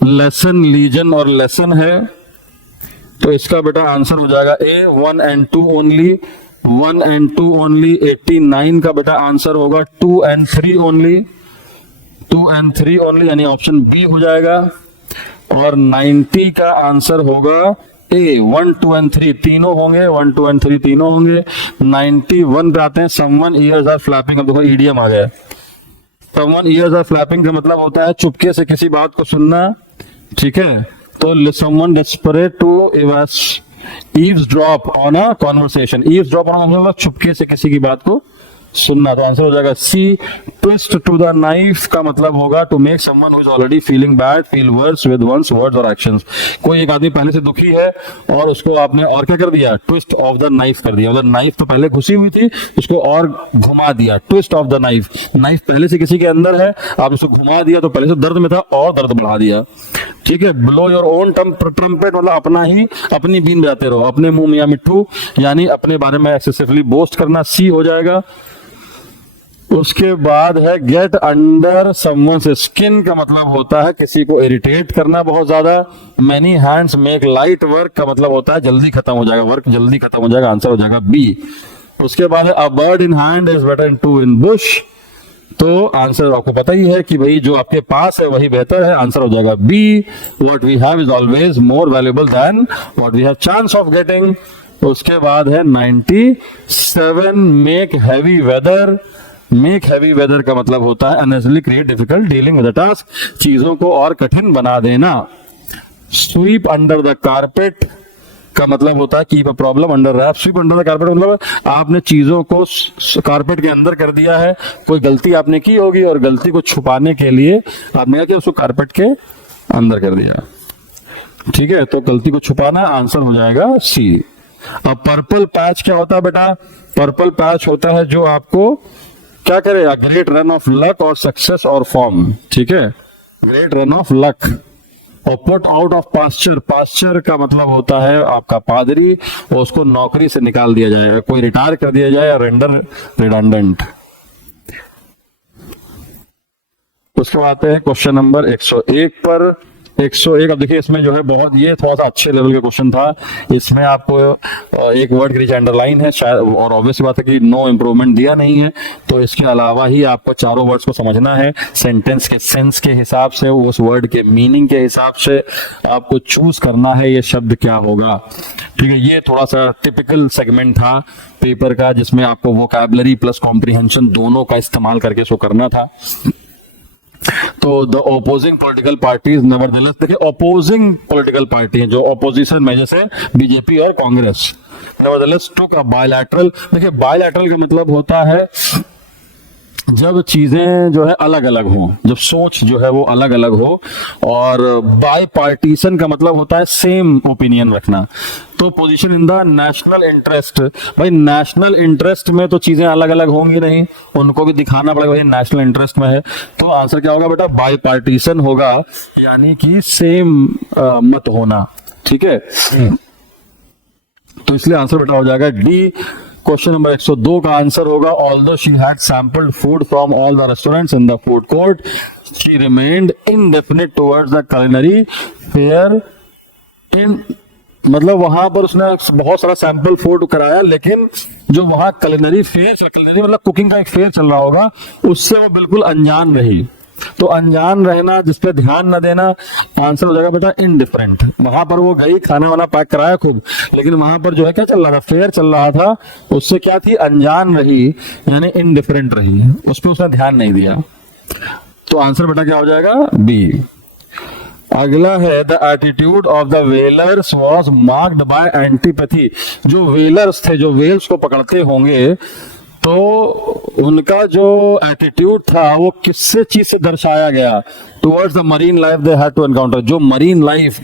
लेसन, लीजन और लेसन है, तो इसका बेटा आंसर हो जाएगा ए, 1 and 2 ओनली, 1 and 2 ओनली। 89 का बेटा आंसर होगा 2 and 3 ओनली, 2 and 3 ओनली, यानी ऑप्शन बी हो जाएगा। और 90 का आंसर होगा ए, 1, 2 and 3 तीनों होंगे, 1, 2 and 3 तीनों होंगे। 91 पे आते हैं, समवन ईयर्स आर फ्लैपिंग। अब देखो ईडीएम आ गया, समवन ईयर्स आर फ्लैपिंग का मतलब होता है चुपके से किसी बात को सुनना, ठीक है। तो someone desperate to eavesdrop on a conversation, eavesdrop on a मतलब चुपके से किसी की बात को सुनना, तो आंसर हो जाएगा C. Twist to the knife का मतलब होगा to make someone who is already feeling bad feel worse with one's words और एक्शंस। कोई एक आदमी पहले से दुखी है और उसको आपने और क्या कर दिया, ट्विस्ट ऑफ द नाइफ कर दिया। मतलब नाइफ तो पहले घुसी हुई थी, उसको और घुमा दिया, twist of the knife. Knife पहले से किसी के अंदर है, आप उसको घुमा दिया तो पहले से दर्द में था और दर्द बढ़ा दिया, ठीक है। ब्लो योर ओन ट्रम्पेट मतलब अपना ही अपनी बीन बजाते रहो, अपने मुंह मियां मिट्ठू, यानी अपने बारे में एक्सेसिवली बोस्ट करना, सी हो जाएगा। उसके बाद है गेट अंडर समवन्स स्किन, का मतलब होता है किसी को इरिटेट करना बहुत ज्यादा। Many hands make light work, का मतलब होता है जल्दी खत्म हो जाएगा, वर्क जल्दी खत्म हो जाएगा, आंसर हो जाएगा बी। उसके बाद है a bird in hand is better in two in bush, तो आंसर आपको पता ही है कि भाई जो आपके पास है वही बेहतर है, आंसर हो जाएगा B. What we have is always more valuable than what we have chance of getting. उसके बाद है 97 make heavy weather, make heavy weather का मतलब होता है unnecessarily create difficult dealing with the task, चीजों को और कठिन बना देना। स्वीप अंडर द कारपेट का मतलब होता है keep a problem under wrap. Sweep under the carpet मतलब आपने चीजों को कारपेट के अंदर कर दिया है, कोई गलती आपने की होगी और गलती को छुपाने के लिए आपने क्या किया, उसको कारपेट के अंदर कर दिया, ठीक है, तो गलती को छुपाना, आंसर हो जाएगा सी। अब पर्पल पैच क्या होता है बेटा, पर्पल पैच होता है जो आपको क्या करे, ग्रेट रन ऑफ लक और सक्सेस और फॉर्म, ठीक है, ग्रेट रन ऑफ लक। और put out of pasture, pasture का मतलब होता है आपका पादरी, और उसको नौकरी से निकाल दिया जाएगा, कोई रिटायर कर दिया जाए, रेंडर रिडंडेंट। उसके बाद आते हैं क्वेश्चन नंबर 101 पर। 101, अब देखिए इसमें जो है बहुत, ये थोड़ा सा अच्छे लेवल का क्वेश्चन था, इसमें आपको एक वर्ड के नीचे अंडरलाइन है शायद, और ऑब्वियस बात है कि नो इंप्रूवमेंट दिया नहीं है, तो इसके अलावा ही आपको चारों वर्ड्स को समझना है, सेंटेंस के सेंस के हिसाब से, उस वर्ड के मीनिंग के हिसाब से आपको चूज करना है ये शब्द क्या होगा, ठीक है। ये थोड़ा सा टिपिकल सेगमेंट था पेपर का, जिसमें आपको वोकैबुलरी प्लस कॉम्प्रिहेंशन दोनों का इस्तेमाल करके इसको करना था। तो the opposing political parties nevertheless, देखिए ओपोजिंग पॉलिटिकल पार्टी है जो ऑपोजिशन में, जैसे बीजेपी और कांग्रेस, नेवरदलेस टुक अ बायलैटरल। देखिए बायलैटरल का मतलब होता है जब चीजें जो है अलग अलग हो, जब सोच जो है वो अलग अलग हो, और बाय पार्टीशन का मतलब होता है सेम ओपिनियन रखना। तो position in the national interest, भाई नेशनल इंटरेस्ट में तो चीजें अलग अलग होंगी नहीं, उनको भी दिखाना पड़ेगा भाई नेशनल इंटरेस्ट में है, तो आंसर क्या होगा बेटा, बाय पार्टीशन होगा, यानी कि सेम मत होना, ठीक है। तो इसलिए आंसर बेटा हो जाएगा डी। क्वेश्चन नंबर 102 का आंसर होगा although she had sampled food from all the restaurants in the food court, she remained indefinite towards the culinary fair in, मतलब वहां पर उसने बहुत सारा सैंपल फूड कराया, लेकिन जो वहां culinary फेयर, culinary मतलब कुकिंग का एक फेयर चल रहा होगा, उससे वो बिल्कुल अनजान रही। तो अनजान रहना, जिसपे ध्यान न देना, आंसर हो जाएगा बेटा इनडिफरेंट। वहां पर वो गई, खाना वाना पैक कराया खूब, लेकिन वहां पर जो है क्या चल रहा था, फेयर चल रहा था, उससे क्या थी, अनजान रही, यानी इनडिफरेंट रही, उस पर उसने ध्यान नहीं दिया। तो आंसर बेटा क्या हो जाएगा, बी। अगला है the attitude of the whalers was marked by antipathy. जो वेलर्स थे, जो वेल्स को पकड़ते होंगे, तो उनका जो एटीट्यूड था वो किससे चीज से दर्शाया गया, towards the marine life they had to encounter. जो मरीन लाइफ,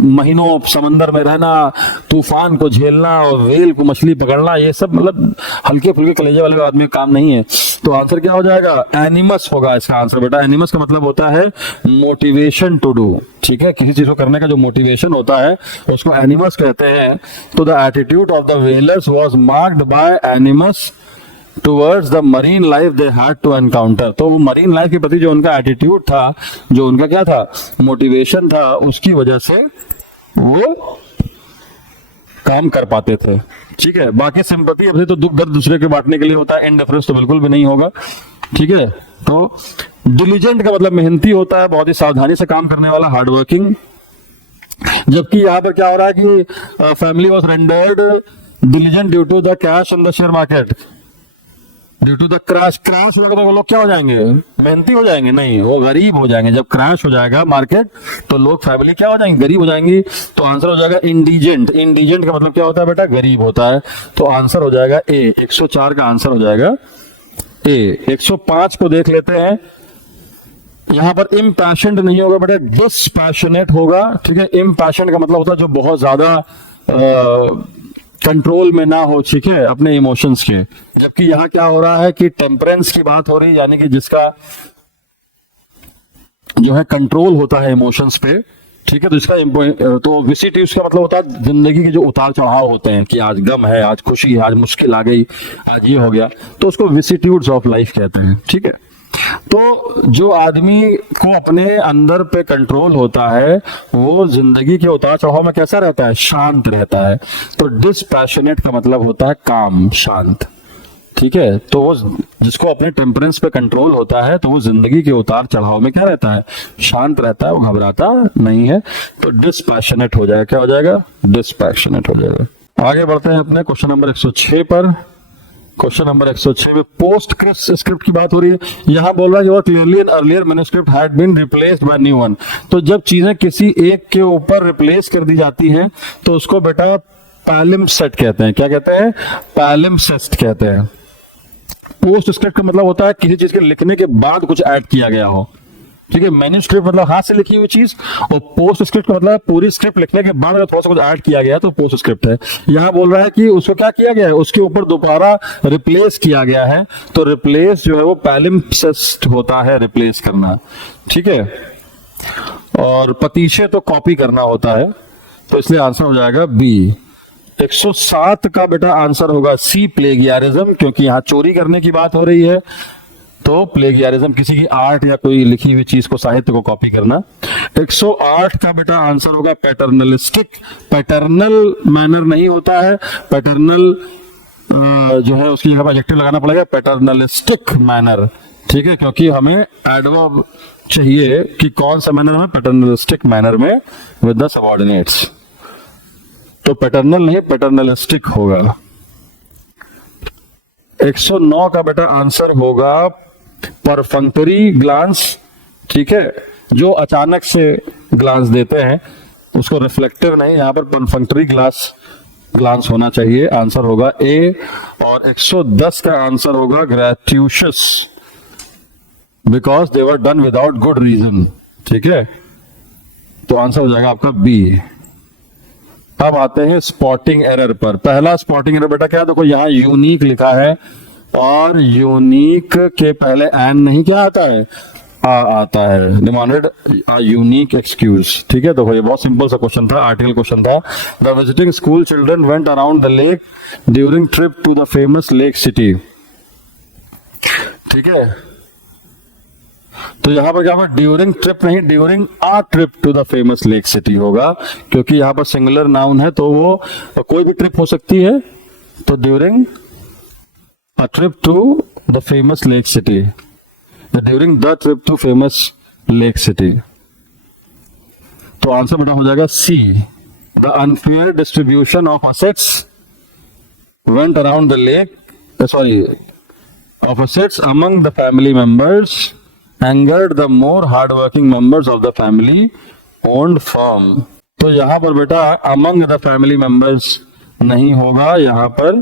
महीनों समंदर में रहना, तूफान को झेलना और वेल को मछली पकड़ना, ये सब मतलब हल्के फुल्के कलेजे वाले आदमी का काम नहीं है। तो आंसर क्या हो जाएगा, एनिमस होगा इसका आंसर बेटा। एनिमस का मतलब होता है मोटिवेशन टू डू, ठीक है, किसी चीज को करने का जो मोटिवेशन होता है उसको एनिमस कहते हैं। तो the attitude of the whalers was marked by animus towards the marine life they had to encounter. तो मरीन लाइफ के प्रति जो उनका एटीट्यूड था, जो उनका क्या था, मोटिवेशन था, उसकी वजह से वो काम कर पाते थे, ठीक है। बाकी सिंपैथी अभी तो दुख दर्द दूसरे के बांटने के लिए होता है, इंडिफरेंस तो बिल्कुल भी नहीं होगा, ठीक है। तो डिलीजेंट का मतलब मेहनती होता है, बहुत ही सावधानी से काम करने वाला, हार्ड वर्किंग। जबकि यहाँ पर क्या हो रहा है कि family was rendered diligent due to the cash in the share market, due to the crash. Crash होगा तो लोग क्या हो जाएंगे, मेहनती हो जाएंगे, नहीं, वो गरीब हो जाएंगे। जब क्रैश हो जाएगा मार्केट तो लोग, फैमिली क्या हो जाएंगे, गरीब हो जाएंगी। तो आंसर हो जाएगा इंडिजेंट। इंडिजेंट का मतलब क्या होता है बेटा, गरीब होता है। तो आंसर हो जाएगा ए। 104 का आंसर हो जाएगा ए। 105 को देख लेते हैं। यहां पर इम्पैशनेट नहीं होगा बेटा, डिस्पैशनेट होगा, ठीक है। इम्पैशनेट का मतलब होता है जो बहुत ज्यादा कंट्रोल में ना हो, ठीक है, अपने इमोशंस के। जबकि यहां क्या हो रहा है कि टेम्परेंस की बात हो रही है, यानी कि जिसका जो है कंट्रोल होता है इमोशंस पे, ठीक है। तो इसका तो विसिटिव्स का मतलब होता है जिंदगी के जो उतार चढ़ाव होते हैं, कि आज गम है, आज खुशी है, आज मुश्किल आ गई, आज ये हो गया, तो उसको विसिट्यूड्स ऑफ लाइफ कहते हैं। ठीक है। तो जो आदमी को अपने अंदर पे कंट्रोल होता है वो जिंदगी के उतार चढ़ाव में कैसा रहता है? शांत रहता है। तो डिस्पैशनेट का मतलब होता है काम, शांत। ठीक है। तो वो जिसको अपने टेम्परेंस पे कंट्रोल होता है तो वो जिंदगी के उतार चढ़ाव में क्या रहता है? शांत रहता है, वो घबराता नहीं है। तो डिस्पैशनेट हो जाएगा। क्या हो जाएगा? डिस्पैशनेट हो जाएगा। आगे बढ़ते हैं अपने क्वेश्चन नंबर 106 पर। क्वेश्चन नंबर 106 में पोस्ट स्क्रिप्ट की बात हो रही है। यहां बोल रहा है कि clearly an earlier manuscript had been replaced by new one. तो जब चीजें किसी एक के ऊपर रिप्लेस कर दी जाती हैं तो उसको बेटा पैलिम्सेस्ट कहते हैं। क्या कहते हैं? पैलिम्सेस्ट कहते हैं। पोस्ट स्क्रिप्ट का मतलब होता है किसी चीज के लिखने के बाद कुछ ऐड किया गया हो। ठीक है। मैन्युस्क्रिप्ट मतलब हाथ से लिखी हुई चीज, और पोस्ट स्क्रिप्ट का मतलब पूरी स्क्रिप्ट लिखने के बाद अगर थोड़ा सा कुछ ऐड किया गया तो पोस्ट स्क्रिप्ट है। यहां बोल रहा है कि उसको क्या किया गया है? उसके ऊपर दोबारा रिप्लेस किया गया है। तो रिप्लेस जो है वो पैलिम्सेस्ट होता है, रिप्लेस करना। ठीक है। और पतीशे तो कॉपी करना होता है, तो इसलिए आंसर हो जाएगा बी। 107 का बेटा आंसर होगा सी, प्लेगियरिज्म, क्योंकि यहां चोरी करने की बात हो रही है। तो प्लेगियरिज्म किसी की आर्ट या कोई लिखी हुई चीज को, साहित्य को कॉपी करना। 108 का बेटा आंसर होगा पैटर्नलिस्टिक। पैटर्नल मैनर नहीं होता है, पैटर्नल जो है उसकी जगह एडजेक्टिव लगाना पड़ेगा, पैटर्नलिस्टिक मैनर। ठीक है। क्योंकि हमें एडवर्ब चाहिए कि कौन सा मैनर में, पैटर्नलिस्टिक मैनर में विद द सबऑर्डिनेट्स। तो पैटर्नल नहीं, पैटर्नलिस्टिक होगा। 109 का बेटा आंसर होगा परफंक्टरी ग्लांस। ठीक है। जो अचानक से ग्लांस देते हैं उसको रिफ्लेक्टिव नहीं, यहां पर परफंक्टरी ग्लांस होना चाहिए। आंसर होगा ए। और 110 का आंसर होगा gratuitous, because they were done without good reason. ठीक है। तो आंसर हो जाएगा आपका बी। अब आते हैं स्पॉटिंग एरर पर। पहला स्पॉटिंग एरर बेटा क्या है? देखो यहां यूनिक लिखा है, और यूनिक के पहले एन नहीं, क्या आता है? आता है। Demanded a unique excuse. ठीक है। देखो ये बहुत सिंपल सा क्वेश्चन था, आर्टिकल क्वेश्चन था। The visiting school children went around the lake during trip to the famous lake city. ठीक है। तो यहां पर क्या होगा? ड्यूरिंग ट्रिप नहीं, during a trip to the famous lake city होगा, क्योंकि यहां पर सिंगुलर नाउन है तो वो कोई भी ट्रिप हो सकती है। तो during a trip to the famous lake city, during the trip to famous lake city. तो आंसर बेटा हो जाएगा C. The unfair distribution of assets went around the lake, sorry, of assets among the family members angered the more hardworking members of the family owned firm। तो यहां पर बेटा among the family members नहीं होगा, यहां पर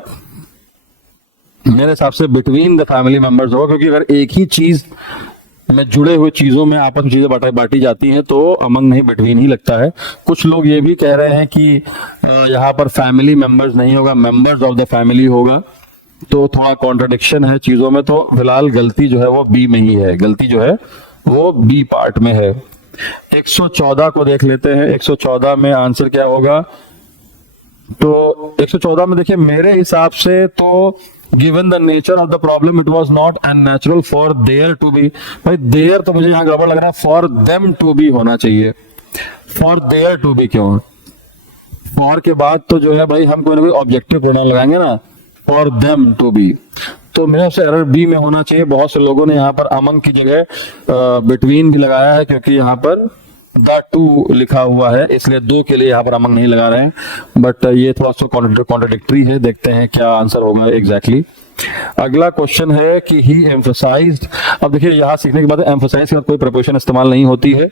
मेरे हिसाब से between the family members होगा, क्योंकि अगर एक ही चीज में जुड़े हुए चीजों में आपस में चीजें बांटी जाती हैं तो among नहीं, between ही लगता है। कुछ लोग ये भी कह रहे हैं कि यहां पर फैमिली मेंबर्स नहीं होगा, मेंबर्स ऑफ द फैमिली होगा। तो थोड़ा कॉन्ट्रडिक्शन है चीजों में। तो फिलहाल गलती जो है वो बी में ही है, गलती जो है वो बी पार्ट में है। 114 को देख लेते हैं। 114 में आंसर क्या होगा? तो 114 में देखिए मेरे हिसाब से तो given the nature of the problem it was not unnatural for there to be. भाई देयर तो मुझे यहां गड़बड़ लग रहा है, फॉर देम टू बी होना चाहिए। फॉर देयर टू बी क्यों? फॉर के बाद तो जो है भाई हम कोई ना कोई ऑब्जेक्टिव प्रोनाउन लगाएंगे ना, फॉर देम टू बी। तो मेरे से एरर बी में होना चाहिए। बहुत से लोगों ने यहाँ पर अमंग की जगह बिटवीन भी लगाया है, क्योंकि यहाँ पर द टू लिखा हुआ है, इसलिए दो के लिए यहाँ पर अमंग नहीं लगा रहे हैं। बट ये थोड़ा सा कॉन्ट्रडिक्टरी है, देखते हैं क्या आंसर होगा एग्जैक्टली। अगला क्वेश्चन है कि ही एम्फसाइज्ड। अब देखिए यहाँ सीखने के बाद एम्फसाइज के बाद कोई प्रपोजिशन इस्तेमाल नहीं होती है।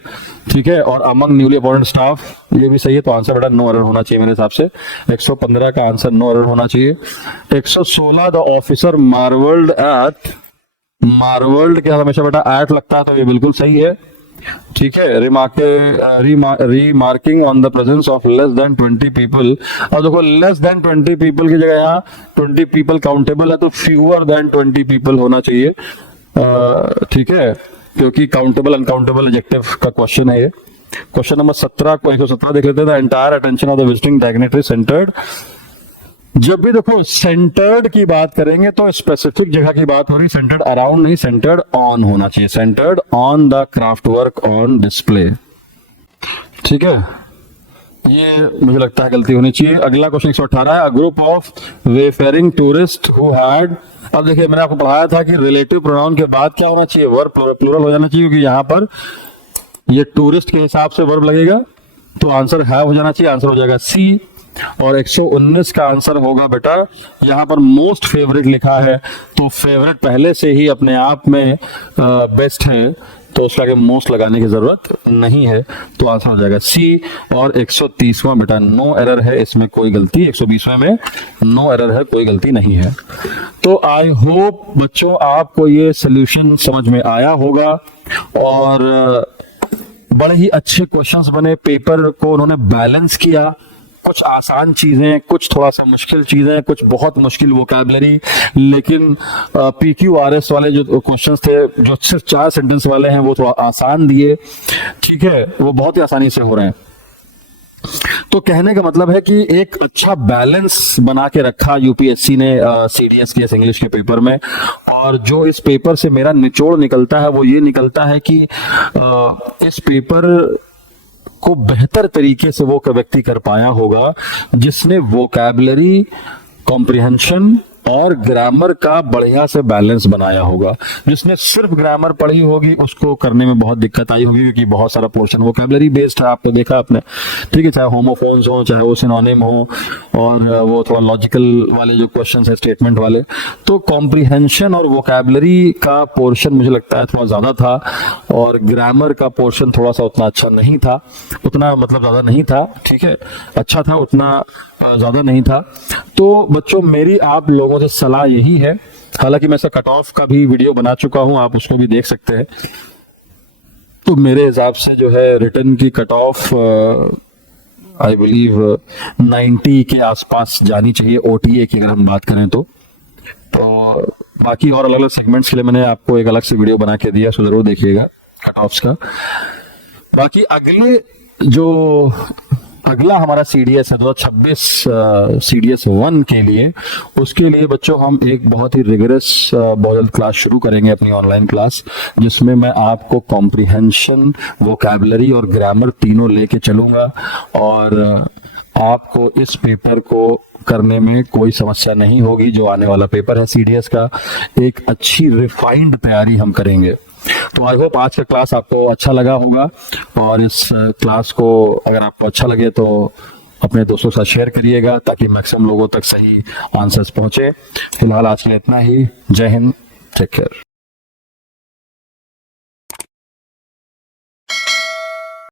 ठीक है। और अमंग न्यूली अपॉइंटेड स्टाफ ये भी सही है, तो आंसर बेटा नो एरर होना चाहिए मेरे हिसाब से। 115 का आंसर नो एरर होना चाहिए। 116 द ऑफिसर मार्वल्ड एट। मार्वल्ड के हमेशा बेटा एट लगता है, तो ये बिल्कुल सही है। ठीक है। Remarking on the presence of less than 20 people. और देखो लेस देन 20 पीपल की जगह यहाँ 20 पीपल काउंटेबल है, तो फ्यूअर देन 20 पीपल होना चाहिए। ठीक है, क्योंकि काउंटेबल अनकाउंटेबल एडजेक्टिव का क्वेश्चन है ये। क्वेश्चन नंबर 17 को 117 देख लेते हैं। The entire attention of the visiting dignitary centred. जब भी देखो सेंटर्ड की बात करेंगे तो स्पेसिफिक जगह की बात हो रही, सेंटर्ड अराउंड नहीं, सेंटर्ड ऑन होना चाहिए, centred on the craft work on display. ठीक है, ये मुझे लगता है गलती होनी चाहिए। अगला क्वेश्चन 118 है। A group of wayfaring tourist who had, अब देखिए मैंने आपको पढ़ाया था कि रिलेटिव प्रोनाउन के बाद क्या होना चाहिए, वर्ब प्लूरल हो जाना चाहिए, क्योंकि यहां पर ये टूरिस्ट के हिसाब से वर्ब लगेगा तो आंसर हैव हो जाना चाहिए, आंसर हो जाएगा सी। और 119 का आंसर होगा बेटा, यहां पर मोस्ट फेवरेट लिखा है तो फेवरेट पहले से ही अपने आप में बेस्ट है, तो उसका आगे मोस्ट लगाने की जरूरत नहीं है, तो आंसर हो जाएगा सी। और 130वां बेटा नो एरर है, इसमें कोई गलती, 120वें में नो एरर है, कोई गलती नहीं है। तो आई होप बच्चों आपको ये सोल्यूशन समझ में आया होगा और बड़े ही अच्छे क्वेश्चंस बने, पेपर को उन्होंने बैलेंस किया, कुछ आसान चीजें, कुछ थोड़ा सा मुश्किल चीजें, कुछ बहुत मुश्किल वोकैबुलरी, लेकिन PQRS वाले जो क्वेश्चंस थे जो सिर्फ 4 सेंटेंस वाले हैं वो थोड़ा आसान दिए। ठीक है, वो बहुत ही आसानी से हो रहे हैं। तो कहने का मतलब है कि एक अच्छा बैलेंस बना के रखा यूपीएससी ने CDS के इंग्लिश के पेपर में। और जो इस पेपर से मेरा निचोड़ निकलता है वो ये निकलता है कि इस पेपर को बेहतर तरीके से वो व्यक्ति कर पाया होगा जिसने वोकैबुलरी, कॉम्प्रिहेंशन और ग्रामर का बढ़िया से बैलेंस बनाया होगा। जिसने सिर्फ ग्रामर पढ़ी होगी उसको करने में बहुत दिक्कत आई होगी, क्योंकि बहुत सारा पोर्शन वोकैबुलरी बेस्ड है, आपने देखा आपने। ठीक है, चाहे होमोफोन्स हो, चाहे वो सिनोनिम हो, और वो थोड़ा लॉजिकल वाले जो क्वेश्चंस है, स्टेटमेंट वाले। तो कॉम्प्रिहेंशन और वोकैबुलरी का पोर्शन मुझे लगता है थोड़ा ज्यादा था, और ग्रामर का पोर्शन थोड़ा सा उतना अच्छा नहीं था, उतना मतलब ज्यादा नहीं था। ठीक है, अच्छा था, उतना ज्यादा नहीं था। तो बच्चों मेरी आप लोगों से सलाह यही है, हालांकि मैं इसका कट ऑफ का भी वीडियो बना चुका हूं, आप उसको भी देख सकते हैं। तो मेरे हिसाब से जो है रिटर्न की कट ऑफ आई बिलीव 90 के आसपास जानी चाहिए OTA की, अगर हम बात करें तो बाकी और अलग अलग सेगमेंट्स के लिए मैंने आपको एक अलग से वीडियो बना के दिया, सो जरूर देखिएगा कट ऑफ्स का। बाकी अगला हमारा CDS है 2026 CDS 1 के लिए। उसके लिए बच्चों हम एक बहुत ही रिगरस बहुत जल्द क्लास शुरू करेंगे, अपनी ऑनलाइन क्लास, जिसमें मैं आपको कॉम्प्रिहेंशन, वोकैबुलरी और ग्रामर तीनों लेके चलूंगा, और आपको इस पेपर को करने में कोई समस्या नहीं होगी। जो आने वाला पेपर है CDS का, एक अच्छी रिफाइंड तैयारी हम करेंगे। तो आई होप आज का क्लास आपको अच्छा लगा होगा, और इस क्लास को अगर आपको अच्छा लगे तो अपने दोस्तों के साथ शेयर करिएगा, ताकि मैक्सिमम लोगों तक सही आंसर्स पहुंचे। फिलहाल आज के लिए इतना ही। जय हिंद, टेक केयर।